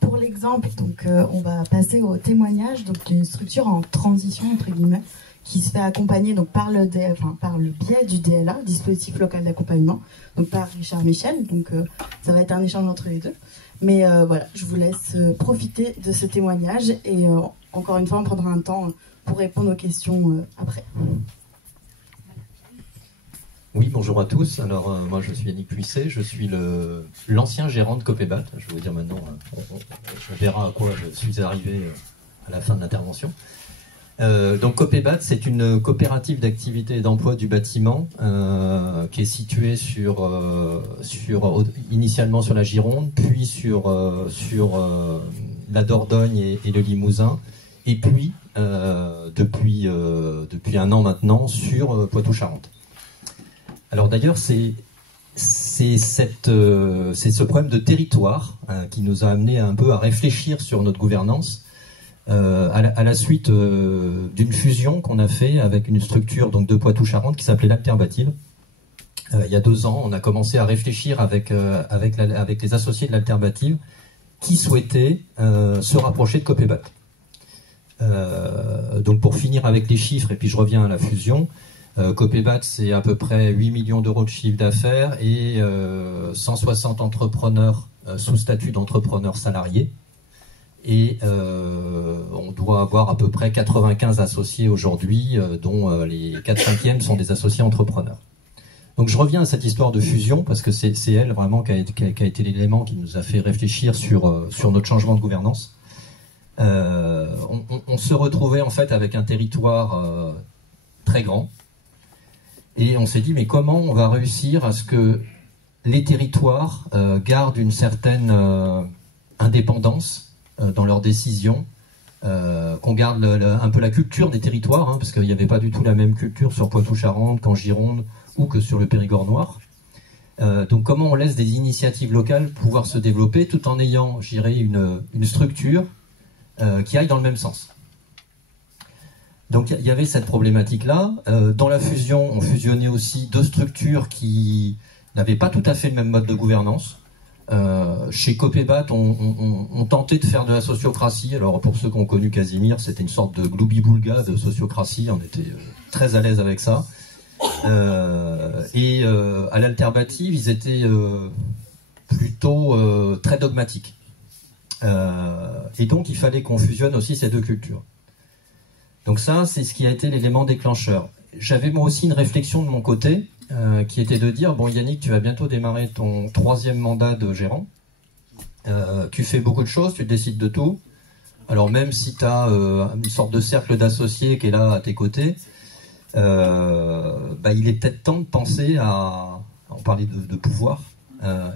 Pour l'exemple, donc on va passer au témoignage d'une structure en transition, entre guillemets, qui se fait accompagner donc, par le biais du DLA, dispositif local d'accompagnement, donc par Richard Michel. Donc ça va être un échange entre les deux. Mais voilà, je vous laisse profiter de ce témoignage et encore une fois, on prendra un temps pour répondre aux questions après. Oui, bonjour à tous. Alors, moi, je suis Yannick Puisset, je suis l'ancien gérant de Copébat. Je vais vous dire maintenant, on verra à quoi je suis arrivé à la fin de l'intervention. Donc, Copébat, c'est une coopérative d'activité et d'emploi du bâtiment qui est située initialement sur la Gironde, puis sur la Dordogne et le Limousin, et puis, depuis un an maintenant, sur Poitou-Charentes. Alors d'ailleurs, c'est ce problème de territoire qui nous a amené un peu à réfléchir sur notre gouvernance à la suite d'une fusion qu'on a fait avec une structure donc, de Poitou-Charentes qui s'appelait l'Alterbative. Il y a 2 ans, on a commencé à réfléchir avec les associés de l'Alterbative qui souhaitaient se rapprocher de Copébat. Donc pour finir avec les chiffres, et puis je reviens à la fusion, Copébat, c'est à peu près 8 millions d'euros de chiffre d'affaires et 160 entrepreneurs sous statut d'entrepreneurs salariés. Et on doit avoir à peu près 95 associés aujourd'hui, dont les 4/5e sont des associés entrepreneurs. Donc je reviens à cette histoire de fusion, parce que c'est elle vraiment qui a été l'élément qui nous a fait réfléchir sur notre changement de gouvernance. On se retrouvait en fait avec un territoire très grand. Et on s'est dit, mais comment on va réussir à ce que les territoires gardent une certaine indépendance dans leurs décisions, qu'on garde un peu la culture des territoires, parce qu'il n'y avait pas du tout la même culture sur Poitou-Charentes qu'en Gironde ou que sur le Périgord noir. Donc comment on laisse des initiatives locales pouvoir se développer tout en ayant, je dirais, une structure qui aille dans le même sens. Donc il y avait cette problématique-là. Dans la fusion, on fusionnait aussi 2 structures qui n'avaient pas tout à fait le même mode de gouvernance. Chez Copébat, on tentait de faire de la sociocratie. Alors pour ceux qui ont connu Casimir, c'était une sorte de gloubi-boulga de sociocratie. On était très à l'aise avec ça. Et à l'Alterbative, ils étaient plutôt très dogmatiques. Et donc il fallait qu'on fusionne aussi ces 2 cultures. Donc ça, c'est ce qui a été l'élément déclencheur. J'avais moi aussi une réflexion de mon côté, qui était de dire, bon Yannick, tu vas bientôt démarrer ton 3e mandat de gérant. Tu fais beaucoup de choses, tu décides de tout. Alors même si tu as une sorte de cercle d'associés qui est là à tes côtés, il est peut-être temps de penser à... On parlait de pouvoir.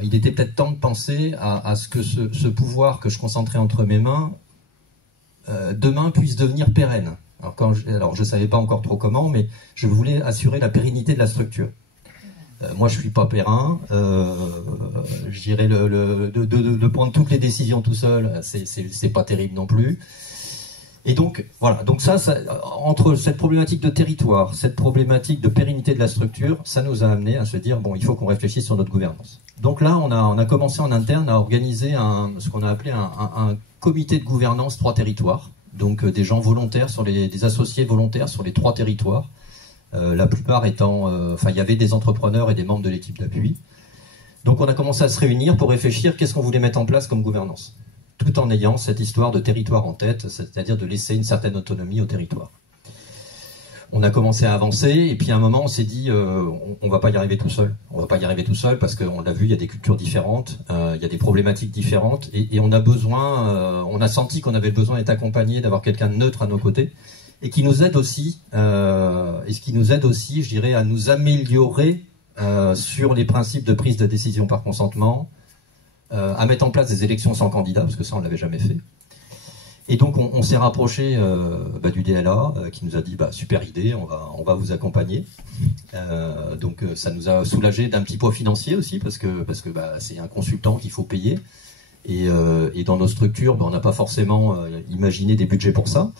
Il était peut-être temps de penser à ce que ce pouvoir que je concentrais entre mes mains, demain puisse devenir pérenne. Alors je ne savais pas encore trop comment, mais je voulais assurer la pérennité de la structure. Moi, je ne suis pas périn. Je dirais de prendre toutes les décisions tout seul, c'est pas terrible non plus. Et donc, voilà. Donc ça, entre cette problématique de territoire, cette problématique de pérennité de la structure, ça nous a amené à se dire, bon, il faut qu'on réfléchisse sur notre gouvernance. Donc là, on a commencé en interne à organiser ce qu'on a appelé un comité de gouvernance 3 territoires. Donc des gens volontaires, des associés volontaires sur les 3 territoires. La plupart étant... il y avait des entrepreneurs et des membres de l'équipe d'appui. Donc on a commencé à se réunir pour réfléchir qu'est-ce qu'on voulait mettre en place comme gouvernance, tout en ayant cette histoire de territoire en tête, c'est-à-dire de laisser une certaine autonomie au territoire. On a commencé à avancer, et puis à un moment on s'est dit on va pas y arriver tout seul. On va pas y arriver tout seul parce qu'on l'a vu, il y a des cultures différentes, il y a des problématiques différentes, et on a besoin, on a senti qu'on avait besoin d'être accompagné, d'avoir quelqu'un de neutre à nos côtés, et qui nous aide aussi, je dirais, à nous améliorer sur les principes de prise de décision par consentement, à mettre en place des élections sans candidat, parce que ça on l'avait jamais fait. Et donc on s'est rapproché du DLA qui nous a dit super idée, on va vous accompagner. Donc ça nous a soulagé d'un petit poids financier aussi parce que c'est un consultant qu'il faut payer. Et dans nos structures, on n'a pas forcément imaginé des budgets pour ça.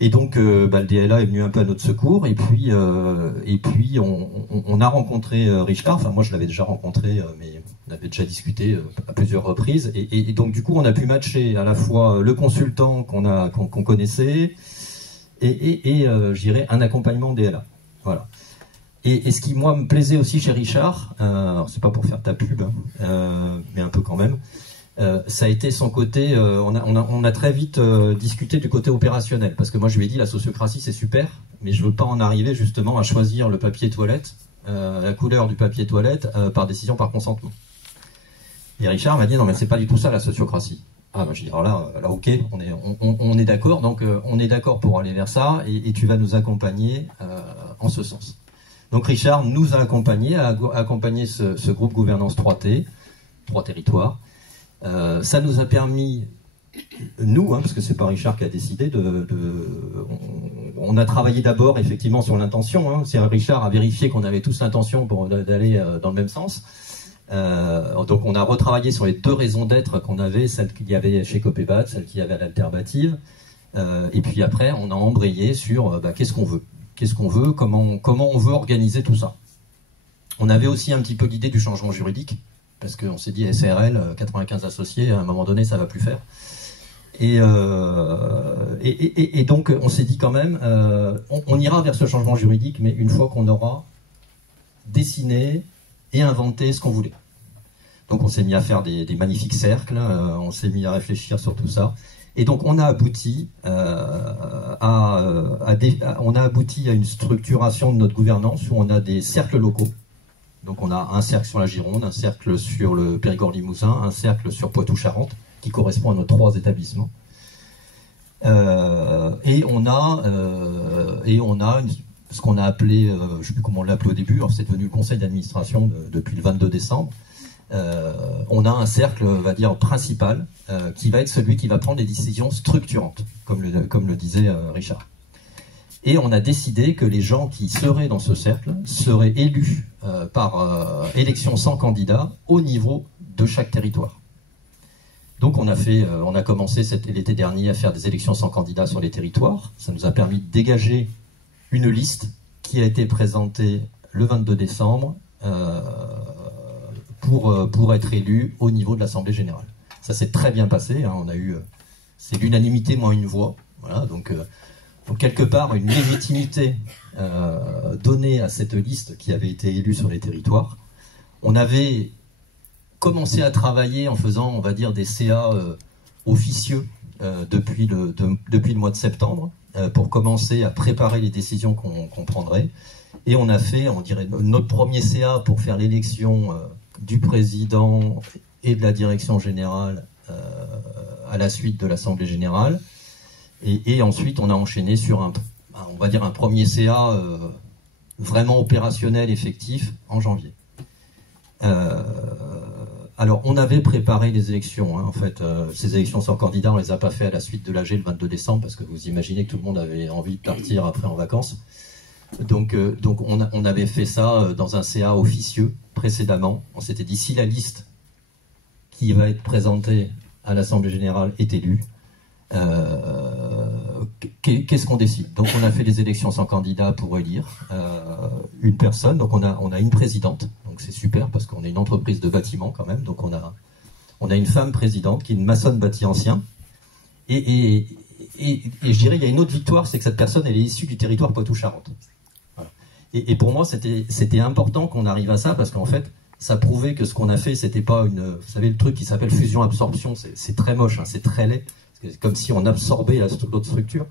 Et donc le DLA est venu un peu à notre secours. Et puis on a rencontré Richard. Enfin moi je l'avais déjà rencontré, mais on avait déjà discuté à plusieurs reprises. Et donc du coup on a pu matcher à la fois le consultant qu'on connaissait et je dirais un accompagnement DLA. Voilà. Et ce qui moi me plaisait aussi chez Richard, alors c'est pas pour faire ta pub, mais un peu quand même. Ça a été son côté, on a très vite discuté du côté opérationnel, parce que moi je lui ai dit la sociocratie c'est super, mais je veux pas en arriver justement à choisir le papier toilette, la couleur du papier toilette par décision par consentement. Et Richard m'a dit non mais c'est pas du tout ça la sociocratie. Ah bah je dis alors là ok, on est d'accord, donc on est d'accord pour aller vers ça, et tu vas nous accompagner en ce sens. Donc Richard nous a accompagnés, a accompagné ce groupe gouvernance 3T, 3 territoires. Ça nous a permis, nous, parce que c'est pas Richard qui a décidé, on a travaillé d'abord effectivement sur l'intention. C'est Richard a vérifié qu'on avait tous l'intention d'aller dans le même sens. Donc on a retravaillé sur les 2 raisons d'être qu'on avait, celle qu'il y avait chez Copébat, celle qu'il y avait à l'alternative. Et puis après, on a embrayé sur qu'est-ce qu'on veut, comment on veut organiser tout ça. On avait aussi un petit peu l'idée du changement juridique. Parce qu'on s'est dit SARL, 95 associés, à un moment donné, ça va plus faire. Et donc, on s'est dit quand même, on ira vers ce changement juridique, mais une fois qu'on aura dessiné et inventé ce qu'on voulait. Donc, on s'est mis à faire des magnifiques cercles, on s'est mis à réfléchir sur tout ça. Et donc, on a abouti à une structuration de notre gouvernance où on a des cercles locaux. Donc on a un cercle sur la Gironde, un cercle sur le Périgord-Limousin, un cercle sur Poitou-Charentes, qui correspond à nos 3 établissements. Et on a ce qu'on a appelé, je ne sais plus comment on l'a appelé au début, alors c'est devenu le conseil d'administration depuis le 22 décembre. On a un cercle, on va dire, principal, qui va être celui qui va prendre des décisions structurantes, comme le disait Richard. Et on a décidé que les gens qui seraient dans ce cercle seraient élus par élection sans candidat au niveau de chaque territoire. Donc on a commencé l'été dernier à faire des élections sans candidat sur les territoires. Ça nous a permis de dégager une liste qui a été présentée le 22 décembre pour être élue au niveau de l'Assemblée générale. Ça s'est très bien passé, on a eu c'est l'unanimité moins une voix. Voilà, donc quelque part une légitimité donnée à cette liste qui avait été élue sur les territoires. On avait commencé à travailler en faisant, on va dire, des CA officieux depuis le mois de septembre pour commencer à préparer les décisions qu'on prendrait. Et on a fait, on dirait, notre premier CA pour faire l'élection du président et de la direction générale à la suite de l'Assemblée générale. Et ensuite, on a enchaîné sur on va dire un premier CA vraiment opérationnel, effectif, en janvier. Alors, on avait préparé les élections. En fait, ces élections sans candidat, on ne les a pas fait à la suite de l'AG le 22 décembre, parce que vous imaginez que tout le monde avait envie de partir après en vacances. Donc on avait fait ça dans un CA officieux précédemment. On s'était dit, si la liste qui va être présentée à l'Assemblée générale est élue, qu'est-ce qu'on décide? Donc on a fait des élections sans candidat pour élire une personne. Donc on a une présidente, donc c'est super parce qu'on est une entreprise de bâtiment quand même. Donc on a une femme présidente qui est une maçonne bâti ancien. Et je dirais il y a une autre victoire, c'est que cette personne elle est issue du territoire Poitou-Charentes. Voilà. Et pour moi c'était important qu'on arrive à ça parce qu'en fait ça prouvait que ce qu'on a fait c'était pas vous savez le truc qui s'appelle fusion-absorption, c'est très moche, hein, c'est très laid. C'est comme si on absorbait l'autre structure.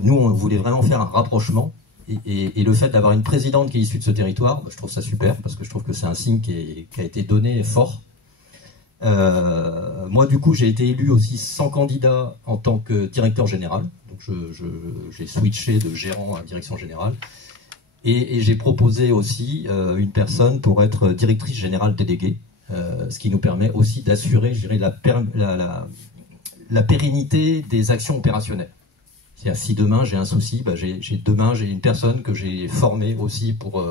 Nous, on voulait vraiment faire un rapprochement. Et le fait d'avoir une présidente qui est issue de ce territoire, je trouve ça super, parce que je trouve que c'est un signe qui a été donné fort. Moi, du coup, j'ai été élu aussi sans candidat en tant que directeur général. Donc, j'ai switché de gérant à direction générale. Et j'ai proposé aussi une personne pour être directrice générale déléguée, ce qui nous permet aussi d'assurer, je dirais, la pérennité des actions opérationnelles. C'est-à-dire, si demain j'ai un souci, j'ai une personne que j'ai formée aussi pour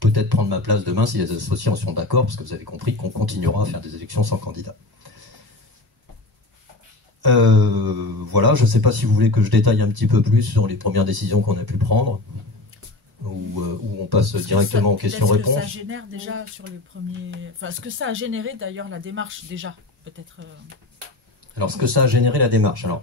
peut-être prendre ma place demain si les associations sont d'accord, parce que vous avez compris qu'on continuera à faire des élections sans candidat. Voilà, je ne sais pas si vous voulez que je détaille un petit peu plus sur les premières décisions qu'on a pu prendre, ou on passe directement aux questions-réponses. Est-ce que ça génère déjà sur les premiers... Enfin, est-ce que ça a généré d'ailleurs la démarche déjà, peut-être Alors, ce que ça a généré la démarche, alors...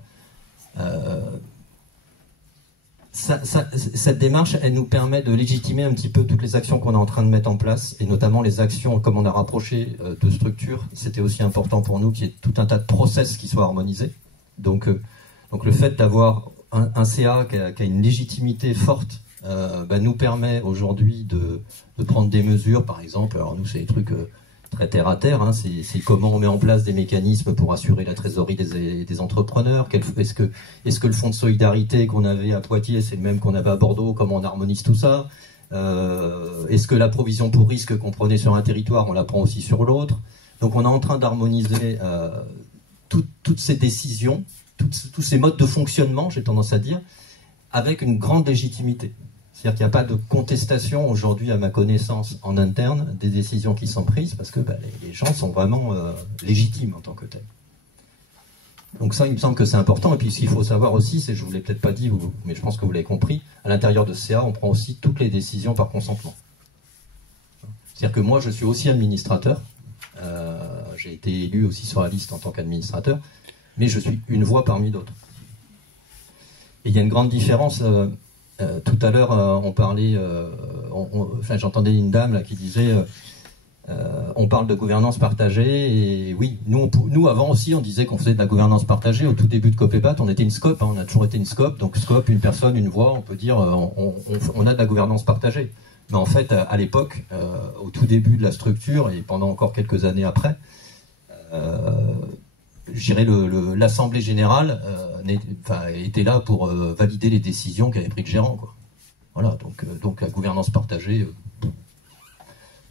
cette démarche, elle nous permet de légitimer un petit peu toutes les actions qu'on est en train de mettre en place, et notamment les actions, comme on a rapproché de structures, c'était aussi important pour nous qu'il y ait tout un tas de process qui soient harmonisés. Donc le fait d'avoir un CA qui a une légitimité forte nous permet aujourd'hui de prendre des mesures, par exemple, alors nous c'est des trucs très terre à terre, hein, c'est comment on met en place des mécanismes pour assurer la trésorerie des entrepreneurs. Est-ce que le fonds de solidarité qu'on avait à Poitiers, c'est le même qu'on avait à Bordeaux, comment on harmonise tout ça? Est-ce que la provision pour risque qu'on prenait sur un territoire, on la prend aussi sur l'autre? Donc on est en train d'harmoniser toutes ces décisions, tous ces modes de fonctionnement, j'ai tendance à dire, avec une grande légitimité. C'est-à-dire qu'il n'y a pas de contestation aujourd'hui, à ma connaissance, en interne, des décisions qui sont prises, parce que les gens sont vraiment légitimes en tant que tels. Donc ça, il me semble que c'est important. Et puis ce qu'il faut savoir aussi, c'est, je ne vous l'ai peut-être pas dit, mais je pense que vous l'avez compris, à l'intérieur de CA, on prend aussi toutes les décisions par consentement. C'est-à-dire que moi, je suis aussi administrateur. J'ai été élu aussi sur la liste en tant qu'administrateur, mais je suis une voix parmi d'autres. Et il y a une grande différence... tout à l'heure, on parlait, j'entendais une dame là, qui disait on parle de gouvernance partagée, et oui, nous avant aussi, on disait qu'on faisait de la gouvernance partagée. Au tout début de Copébat, on était une SCOP, hein, on a toujours été une SCOP, donc SCOP, une personne, une voix, on peut dire on a de la gouvernance partagée. Mais en fait, à l'époque, au tout début de la structure, et pendant encore quelques années après, je dirais l'Assemblée Générale était là pour valider les décisions qu'avait prises le gérant, quoi. Voilà, donc la gouvernance partagée,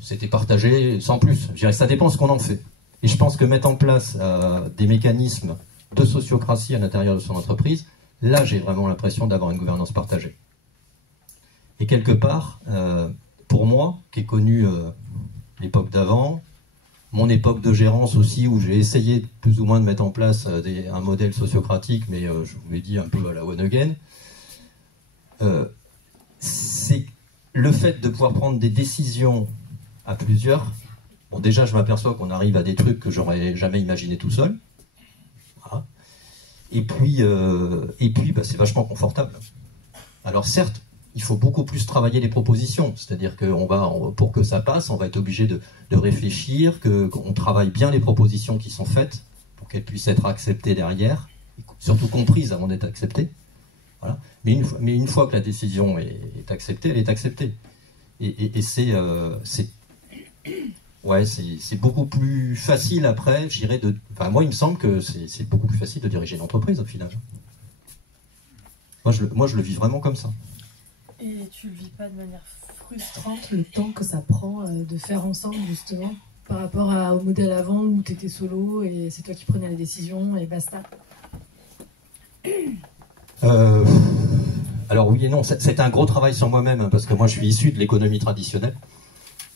c'était partagé sans plus. Je dirais, ça dépend ce qu'on en fait. Et je pense que mettre en place des mécanismes de sociocratie à l'intérieur de son entreprise, là j'ai vraiment l'impression d'avoir une gouvernance partagée. Et quelque part, pour moi, qui ai connu l'époque d'avant, mon époque de gérance aussi, où j'ai essayé plus ou moins de mettre en place un modèle sociocratique, mais je vous l'ai dit un peu à la one again, c'est le fait de pouvoir prendre des décisions à plusieurs. Bon, déjà, je m'aperçois qu'on arrive à des trucs que j'aurais jamais imaginé tout seul. Voilà. Et puis c'est vachement confortable. Alors certes, il faut beaucoup plus travailler les propositions, c'est-à-dire que pour que ça passe, on va être obligé de réfléchir, qu'on travaille bien les propositions qui sont faites, pour qu'elles puissent être acceptées derrière, surtout comprises avant d'être acceptées. Voilà. Mais une fois que la décision est acceptée, elle est acceptée. Et c'est beaucoup plus facile après, je dirais, moi il me semble que c'est beaucoup plus facile de diriger une entreprise au final. Moi je le vis vraiment comme ça. Et tu le vis pas de manière frustrante, le temps que ça prend de faire ensemble, justement, par rapport au modèle avant où tu étais solo et c'est toi qui prenais la décision et basta? Alors oui et non, c'était un gros travail sur moi-même, hein, parce que moi je suis issu de l'économie traditionnelle.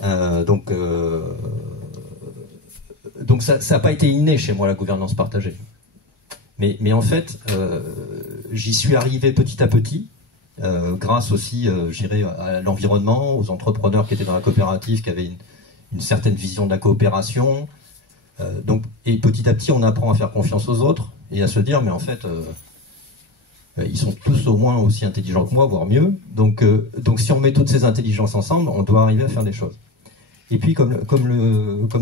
Donc ça n'a pas été inné chez moi, la gouvernance partagée. Mais en fait, j'y suis arrivé petit à petit, grâce aussi, j'irais, à l'environnement, aux entrepreneurs qui étaient dans la coopérative, qui avaient une certaine vision de la coopération. Et petit à petit, on apprend à faire confiance aux autres et à se dire, mais en fait, ils sont tous au moins aussi intelligents que moi, voire mieux. Donc si on met toutes ces intelligences ensemble, on doit arriver à faire des choses. Et puis, comme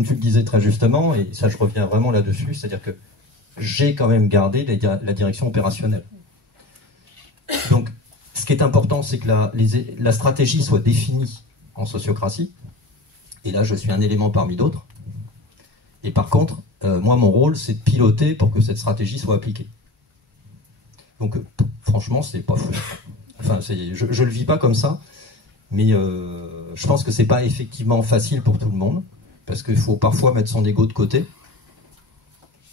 tu le disais très justement, et ça je reviens vraiment là-dessus, c'est-à-dire que j'ai quand même gardé la direction opérationnelle. Donc, ce qui est important, c'est que la stratégie soit définie en sociocratie. Et là, je suis un élément parmi d'autres. Et par contre, moi, mon rôle, c'est de piloter pour que cette stratégie soit appliquée. Donc, franchement, c'est pas fou. Enfin, je le vis pas comme ça, mais je pense que c'est pas effectivement facile pour tout le monde, parce qu'il faut parfois mettre son ego de côté.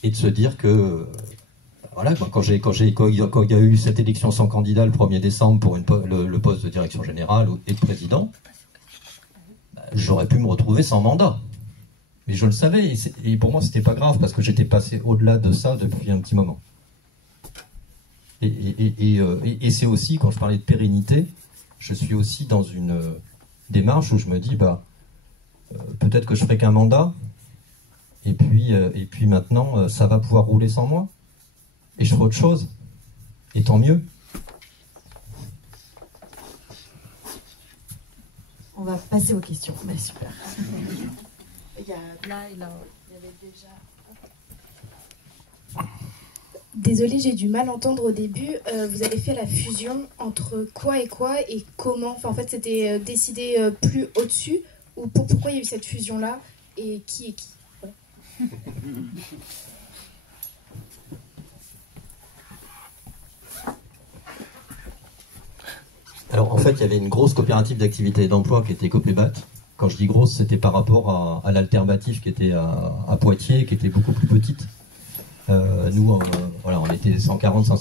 et de se dire que voilà, quand il y a eu cette élection sans candidat le 1er décembre pour le poste de direction générale et de président, j'aurais pu me retrouver sans mandat. Mais je le savais, et pour moi c'était pas grave parce que j'étais passé au-delà de ça depuis un petit moment. Et c'est aussi, quand je parlais de pérennité, je suis aussi dans une démarche où je me dis, peut-être que je ferai qu'un mandat, et puis maintenant, ça va pouvoir rouler sans moi, et je ferai autre chose, et tant mieux. On va passer aux questions. Mais super. Là, il y avait déjà... Désolée, j'ai du mal à entendre au début. Vous avez fait la fusion entre quoi et comment? Enfin, en fait, c'était décidé plus au-dessus, ou pourquoi il y a eu cette fusion-là, et qui est qui? Voilà. Alors en fait, il y avait une grosse coopérative d'activité et d'emploi qui était Copébat. Quand je dis grosse, c'était par rapport à l'alternative qui était à Poitiers, qui était beaucoup plus petite. Nous, voilà, on était 140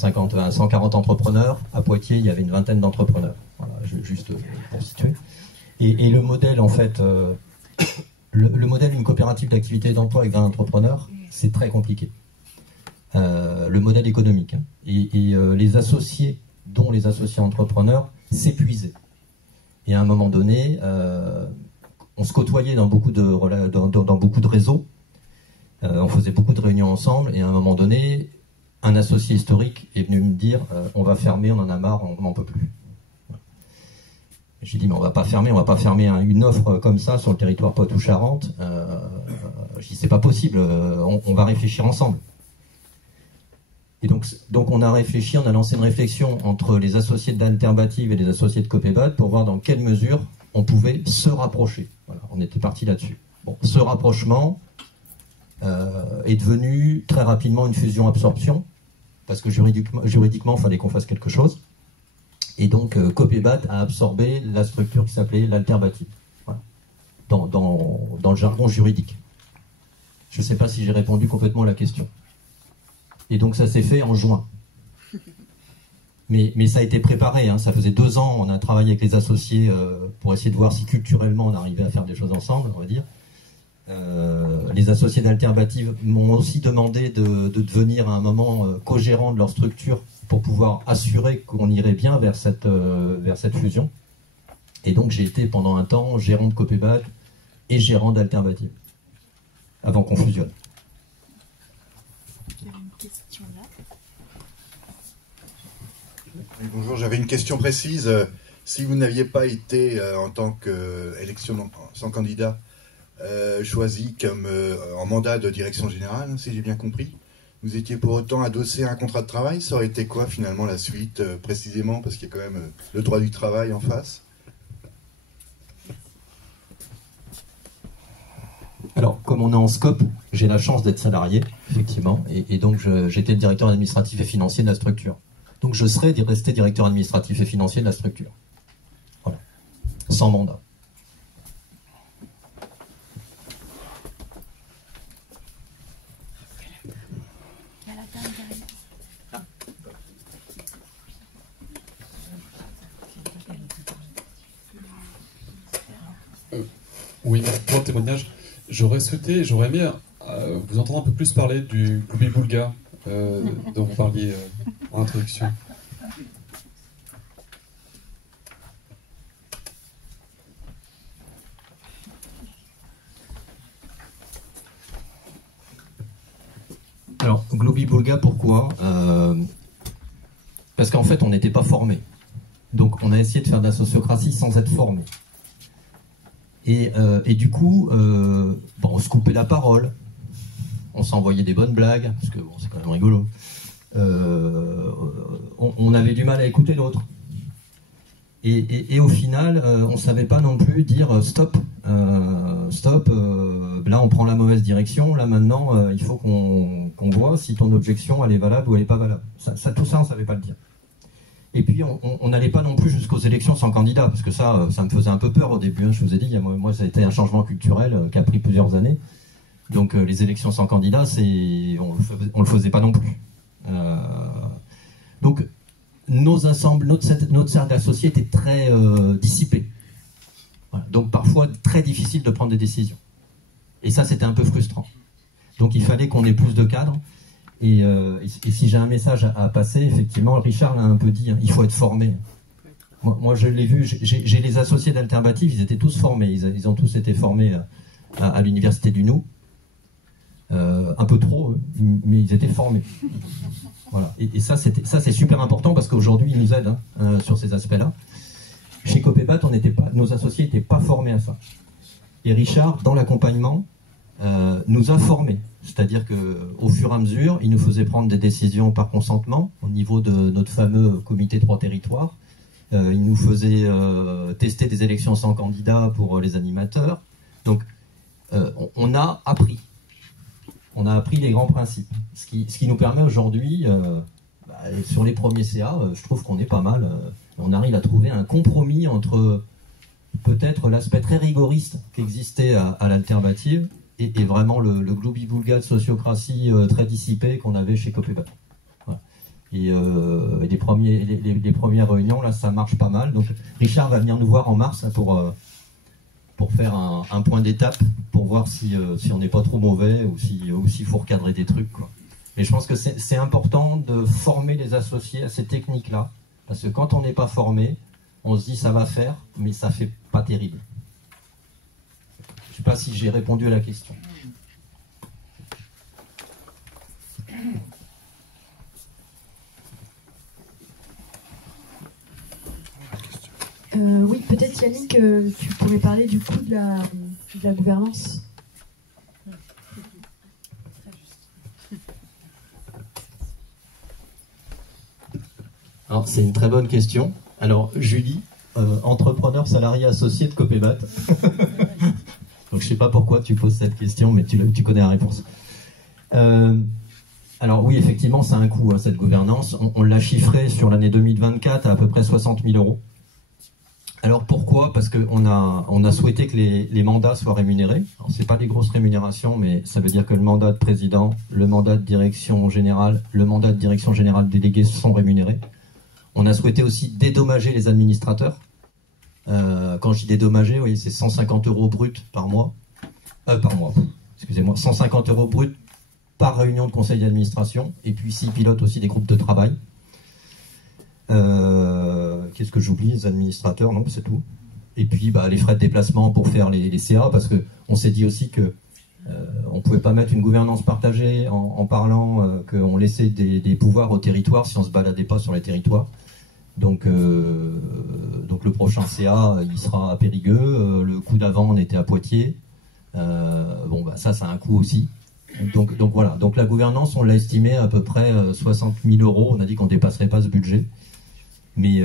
entrepreneurs. À Poitiers, il y avait une vingtaine d'entrepreneurs. Voilà, juste pour situer. Et le modèle, en fait, le modèle d'une coopérative d'activité et d'emploi avec 20 entrepreneurs, c'est très compliqué. Le modèle économique. Hein. Et les associés, dont les associés entrepreneurs, s'épuisaient. Et à un moment donné, on se côtoyait dans beaucoup de réseaux. On faisait beaucoup de réunions ensemble, et à un moment donné, un associé historique est venu me dire on va fermer, on en a marre, on n'en peut plus. J'ai dit mais on va pas fermer une offre comme ça sur le territoire Poitou-Charentes. Je dis c'est pas possible, on va réfléchir ensemble. Et donc on a réfléchi, on a lancé une réflexion entre les associés d'Alternative et les associés de Copébat pour voir dans quelle mesure on pouvait se rapprocher. Voilà, on était parti là-dessus. Bon, ce rapprochement est devenu très rapidement une fusion-absorption, parce que juridiquement, il fallait qu'on fasse quelque chose. Et donc, Copébat a absorbé la structure qui s'appelait l'Alternative, voilà, dans le jargon juridique. Je ne sais pas si j'ai répondu complètement à la question. Et donc, ça s'est fait en juin. Mais ça a été préparé, hein, ça faisait 2 ans, on a travaillé avec les associés pour essayer de voir si culturellement on arrivait à faire des choses ensemble, on va dire. Les associés d'Alternative m'ont aussi demandé de devenir à un moment co-gérant de leur structure pour pouvoir assurer qu'on irait bien vers cette fusion. Et donc j'ai été pendant un temps gérant de Copébat et gérant d'Alternative, avant qu'on fusionne. Il y a une question là. Oui, bonjour, j'avais une question précise. Si vous n'aviez pas été en tant qu'élection sans candidat, choisi comme en mandat de direction générale, si j'ai bien compris, vous étiez pour autant adossé à un contrat de travail, ça aurait été quoi finalement la suite précisément, parce qu'il y a quand même le droit du travail en face? Alors, comme on est en scope, j'ai la chance d'être salarié, effectivement, et donc j'étais le directeur administratif et financier de la structure. Donc je serais resté directeur administratif et financier de la structure. Voilà. Sans mandat. Oui, pour le témoignage, j'aurais aimé vous entendre un peu plus parler du Globi Boulga dont vous parliez en introduction. Alors, Globi Boulga, pourquoi parce qu'en fait, on n'était pas formé. Donc, on a essayé de faire de la sociocratie sans être formé. Et du coup, on se coupait la parole, on s'envoyait des bonnes blagues, parce que bon, c'est quand même rigolo. On avait du mal à écouter l'autre. Et au final, on ne savait pas non plus dire stop, là on prend la mauvaise direction, là maintenant il faut qu'on voit si ton objection elle est valable ou elle n'est pas valable. Tout ça on ne savait pas le dire. Et puis on n'allait pas non plus jusqu'aux élections sans candidat, parce que ça me faisait un peu peur au début, hein, je vous ai dit, moi ça a été un changement culturel qui a pris plusieurs années. Donc les élections sans candidat, on le faisait pas non plus. Donc notre cercle d'associés était très dissipé. Voilà. Donc parfois très difficile de prendre des décisions. Et ça, c'était un peu frustrant. Donc il fallait qu'on ait plus de cadres. Et si j'ai un message à passer, effectivement, Richard l'a un peu dit, hein, il faut être formé. Moi je l'ai vu, j'ai les associés d'Alternative, ils étaient tous formés. Ils ont tous été formés à l'université du Nou. Un peu trop, mais ils étaient formés. Voilà. Et ça, c'est super important parce qu'aujourd'hui, ils nous aident sur ces aspects-là. Chez Copébat, nos associés n'étaient pas formés à ça. Et Richard, dans l'accompagnement, nous a formés. C'est-à-dire qu'au fur et à mesure, il nous faisait prendre des décisions par consentement au niveau de notre fameux comité 3 territoires. Il nous faisait tester des élections sans candidat pour les animateurs. Donc, on a appris. On a appris les grands principes. Ce qui nous permet aujourd'hui, sur les premiers CA, je trouve qu'on est pas mal. On arrive à trouver un compromis entre peut-être l'aspect très rigoriste qui existait à l'Alternative et vraiment le gloubi-boulga de sociocratie très dissipé qu'on avait chez Copébat. Voilà. Et les premières réunions, là, ça marche pas mal. Donc Richard va venir nous voir en mars pour faire un point d'étape, pour voir si on n'est pas trop mauvais ou s'il faut recadrer des trucs, quoi. Et je pense que c'est important de former les associés à ces techniques-là, parce que quand on n'est pas formé, on se dit ça va faire, mais ça fait pas terrible. Je sais pas si j'ai répondu à la question. Oui, peut-être Yannick, tu pourrais parler du coup de la gouvernance. Alors, c'est une très bonne question. Alors, Julie, entrepreneur salarié associé de Copébat. Donc, je sais pas pourquoi tu poses cette question, mais tu connais la réponse. Alors oui, effectivement, ça a un coût, cette gouvernance. On l'a chiffré sur l'année 2024 à peu près 60 000 €. Alors pourquoi? Parce qu'on a souhaité que les mandats soient rémunérés. Alors c'est pas des grosses rémunérations, mais ça veut dire que le mandat de président, le mandat de direction générale, le mandat de direction générale délégué sont rémunérés. On a souhaité aussi dédommager les administrateurs. Quand je dis dédommager, vous voyez, c'est 150 € brut par mois. Excusez-moi, 150 € brut par réunion de conseil d'administration. Et puis s'ils pilotent aussi des groupes de travail. Qu'est-ce que j'oublie? Les administrateurs, non, c'est tout. Et puis les frais de déplacement pour faire les CA, parce qu'on s'est dit aussi que on ne pouvait pas mettre une gouvernance partagée en parlant qu'on laissait des pouvoirs au territoire si on ne se baladait pas sur les territoires. Donc le prochain CA, il sera à Périgueux, le coup d'avant, on était à Poitiers. Ça a un coût aussi. Donc voilà, donc la gouvernance, on l'a estimé à peu près 60 000 €. On a dit qu'on ne dépasserait pas ce budget. Mais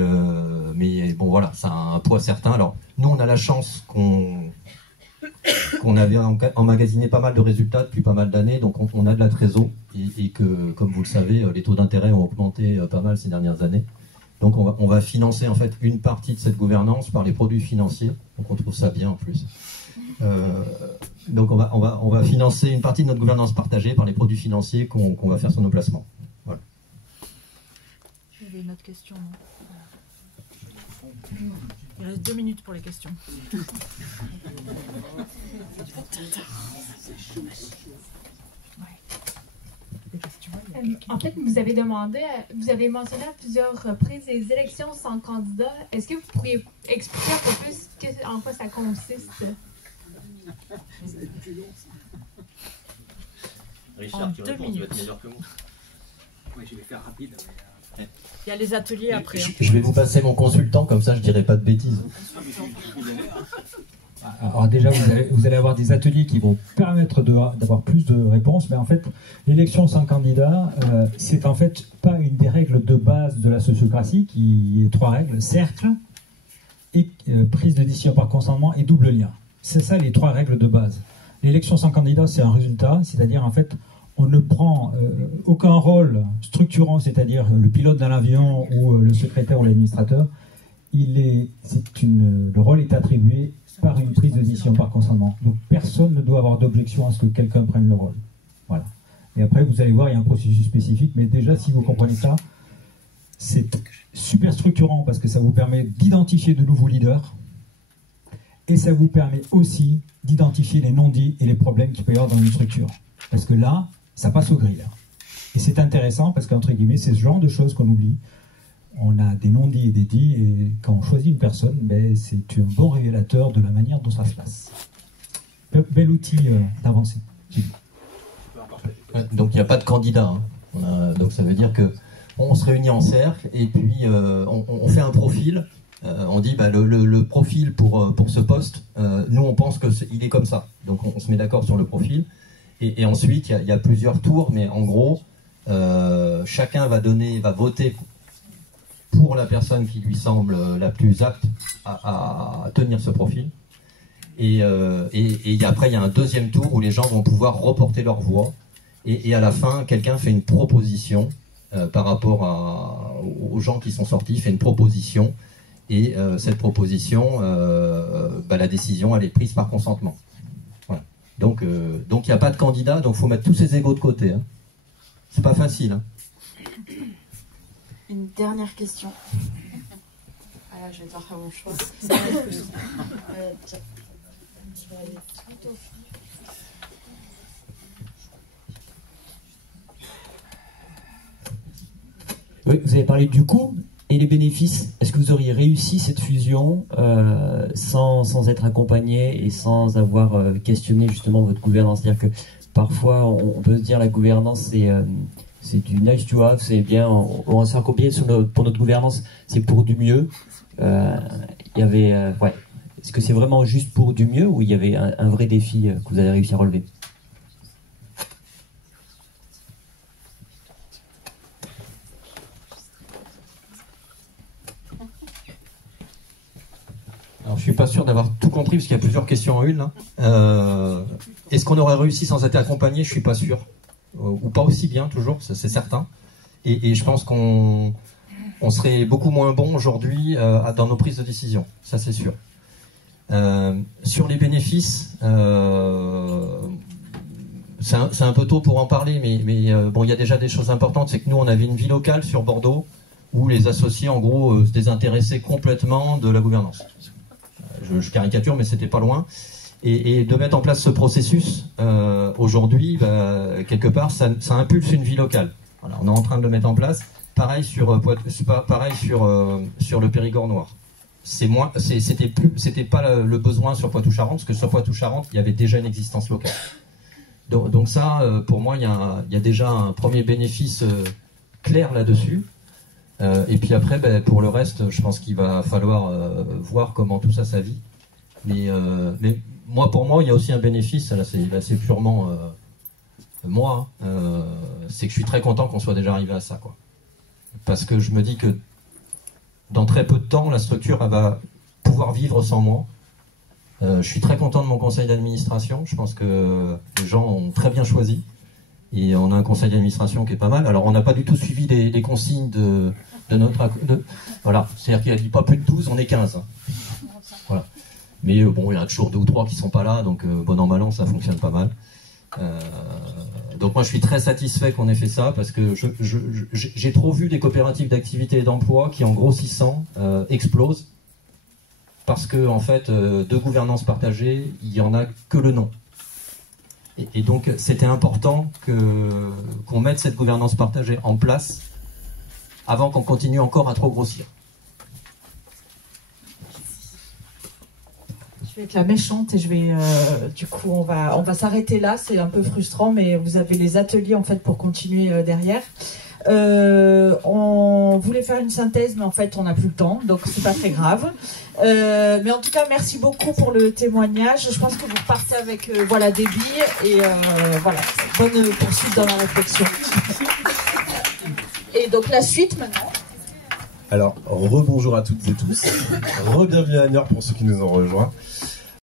bon, voilà, ça a un poids certain. Alors, nous, on a la chance qu'on avait emmagasiné pas mal de résultats depuis pas mal d'années, donc on a de la trésor, et que, comme vous le savez, les taux d'intérêt ont augmenté pas mal ces dernières années. Donc on va financer en fait une partie de cette gouvernance par les produits financiers, donc on trouve ça bien en plus. Donc on va financer une partie de notre gouvernance partagée par les produits financiers qu'on va faire sur nos placements. Voilà. J'avais une autre question, non? Il reste 2 minutes pour les questions. En fait, vous avez mentionné à plusieurs reprises les élections sans candidat. Est-ce que vous pourriez expliquer un peu plus en quoi ça consiste? Richard, tu réponds, tu vas être meilleur que moi. Oui, je vais faire rapide. Il y a les ateliers après. Je vais vous passer mon consultant, comme ça je dirai pas de bêtises. Alors déjà, vous allez avoir des ateliers qui vont permettre d'avoir plus de réponses, mais en fait, l'élection sans candidat, c'est en fait pas une des règles de base de la sociocratie, qui est 3 règles: cercle, et, prise de décision par consentement et double lien. C'est ça les 3 règles de base. L'élection sans candidat, c'est un résultat, c'est-à-dire en fait, on ne prend aucun rôle structurant, c'est-à-dire le pilote d'un avion ou le secrétaire ou l'administrateur. le rôle est attribué par une prise de décision par consentement. Donc personne ne doit avoir d'objection à ce que quelqu'un prenne le rôle. Voilà. Et après, vous allez voir, il y a un processus spécifique, mais déjà, si vous comprenez ça, c'est super structurant parce que ça vous permet d'identifier de nouveaux leaders et ça vous permet aussi d'identifier les non-dits et les problèmes qu'il peut y avoir dans une structure. Parce que là, ça passe au gris. Là. Et c'est intéressant parce qu'entre guillemets, c'est ce genre de choses qu'on oublie. On a des non-dits et des dits, et quand on choisit une personne, ben, c'est un bon révélateur de la manière dont ça se passe. Bel outil d'avancée. Donc il n'y a pas de candidat. Hein. Donc ça veut dire qu'on se réunit en cercle et puis on fait un profil. On dit bah, le profil pour ce poste, nous on pense qu'il est comme ça. Donc on se met d'accord sur le profil. Et ensuite il y a plusieurs tours, mais en gros, chacun va voter pour la personne qui lui semble la plus apte à tenir ce profil. Et après, il y a un deuxième tour où les gens vont pouvoir reporter leur voix. Et à la fin, quelqu'un fait une proposition par rapport aux gens qui sont sortis, fait une proposition. Et cette proposition, la décision, elle est prise par consentement. Voilà. Donc, il n'y a pas de candidat, donc il faut mettre tous ses égos de côté. Hein. C'est pas facile. Hein. Une dernière question. Ah, je vais devoir faire mon choix. Oui, vous avez parlé du coût et les bénéfices. Est-ce que vous auriez réussi cette fusion sans être accompagné et sans avoir questionné justement votre gouvernance? C'est-à-dire que parfois on peut se dire la gouvernance c'est du nice to have, c'est bien, on va se faire copier pour notre gouvernance, c'est pour du mieux. Il y avait, Est-ce que c'est vraiment juste pour du mieux ou il y avait un vrai défi que vous avez réussi à relever? Alors, je suis pas sûr d'avoir tout compris parce qu'il y a plusieurs questions en une. Hein. Est-ce qu'on aurait réussi sans être accompagné? Je suis pas sûr. Ou pas aussi bien toujours, c'est certain. Et je pense qu'on serait beaucoup moins bon aujourd'hui dans nos prises de décision, ça c'est sûr. Sur les bénéfices, c'est un peu tôt pour en parler, mais bon, il y a déjà des choses importantes. C'est que nous, on avait une vie locale sur Bordeaux où les associés, en gros, se désintéressaient complètement de la gouvernance. Je caricature, mais c'était pas loin. Et de mettre en place ce processus, aujourd'hui, quelque part, ça impulse une vie locale. Voilà, on est en train de le mettre en place. Pareil sur le Périgord noir. C'était pas le besoin sur Poitou-Charentes, parce que sur Poitou-Charentes, il y avait déjà une existence locale. Donc ça, pour moi, il y a déjà un premier bénéfice clair là-dessus. Et puis après, pour le reste, je pense qu'il va falloir voir comment tout ça vit. Mais pour moi, il y a aussi un bénéfice, là c'est purement moi, c'est que je suis très content qu'on soit déjà arrivé à ça, quoi. Parce que je me dis que dans très peu de temps, la structure elle va pouvoir vivre sans moi. Je suis très content de mon conseil d'administration, je pense que les gens ont très bien choisi. Et on a un conseil d'administration qui est pas mal. Alors on n'a pas du tout suivi les consignes de notre... voilà, c'est-à-dire qu'il a dit pas plus de 12, on est 15. Voilà. Mais bon, il y en a toujours 2 ou 3 qui sont pas là, donc bon an mal an, ça fonctionne pas mal. Donc moi je suis très satisfait qu'on ait fait ça, parce que j'ai trop vu des coopératives d'activité et d'emploi qui en grossissant explosent, parce que en fait, de gouvernance partagée, il n'y en a que le nom. Et donc c'était important qu'on mette cette gouvernance partagée en place avant qu'on continue encore à trop grossir. Je vais être la méchante et je vais du coup on va s'arrêter là, c'est un peu frustrant, mais vous avez les ateliers en fait pour continuer derrière. On voulait faire une synthèse, mais en fait on n'a plus le temps, donc c'est pas très grave. Mais en tout cas, merci beaucoup pour le témoignage. Je pense que vous partez avec voilà, des billes et voilà, bonne poursuite dans la réflexion. Et donc la suite maintenant. Alors, rebonjour à toutes et tous. Re-bienvenue à Niort pour ceux qui nous ont rejoints.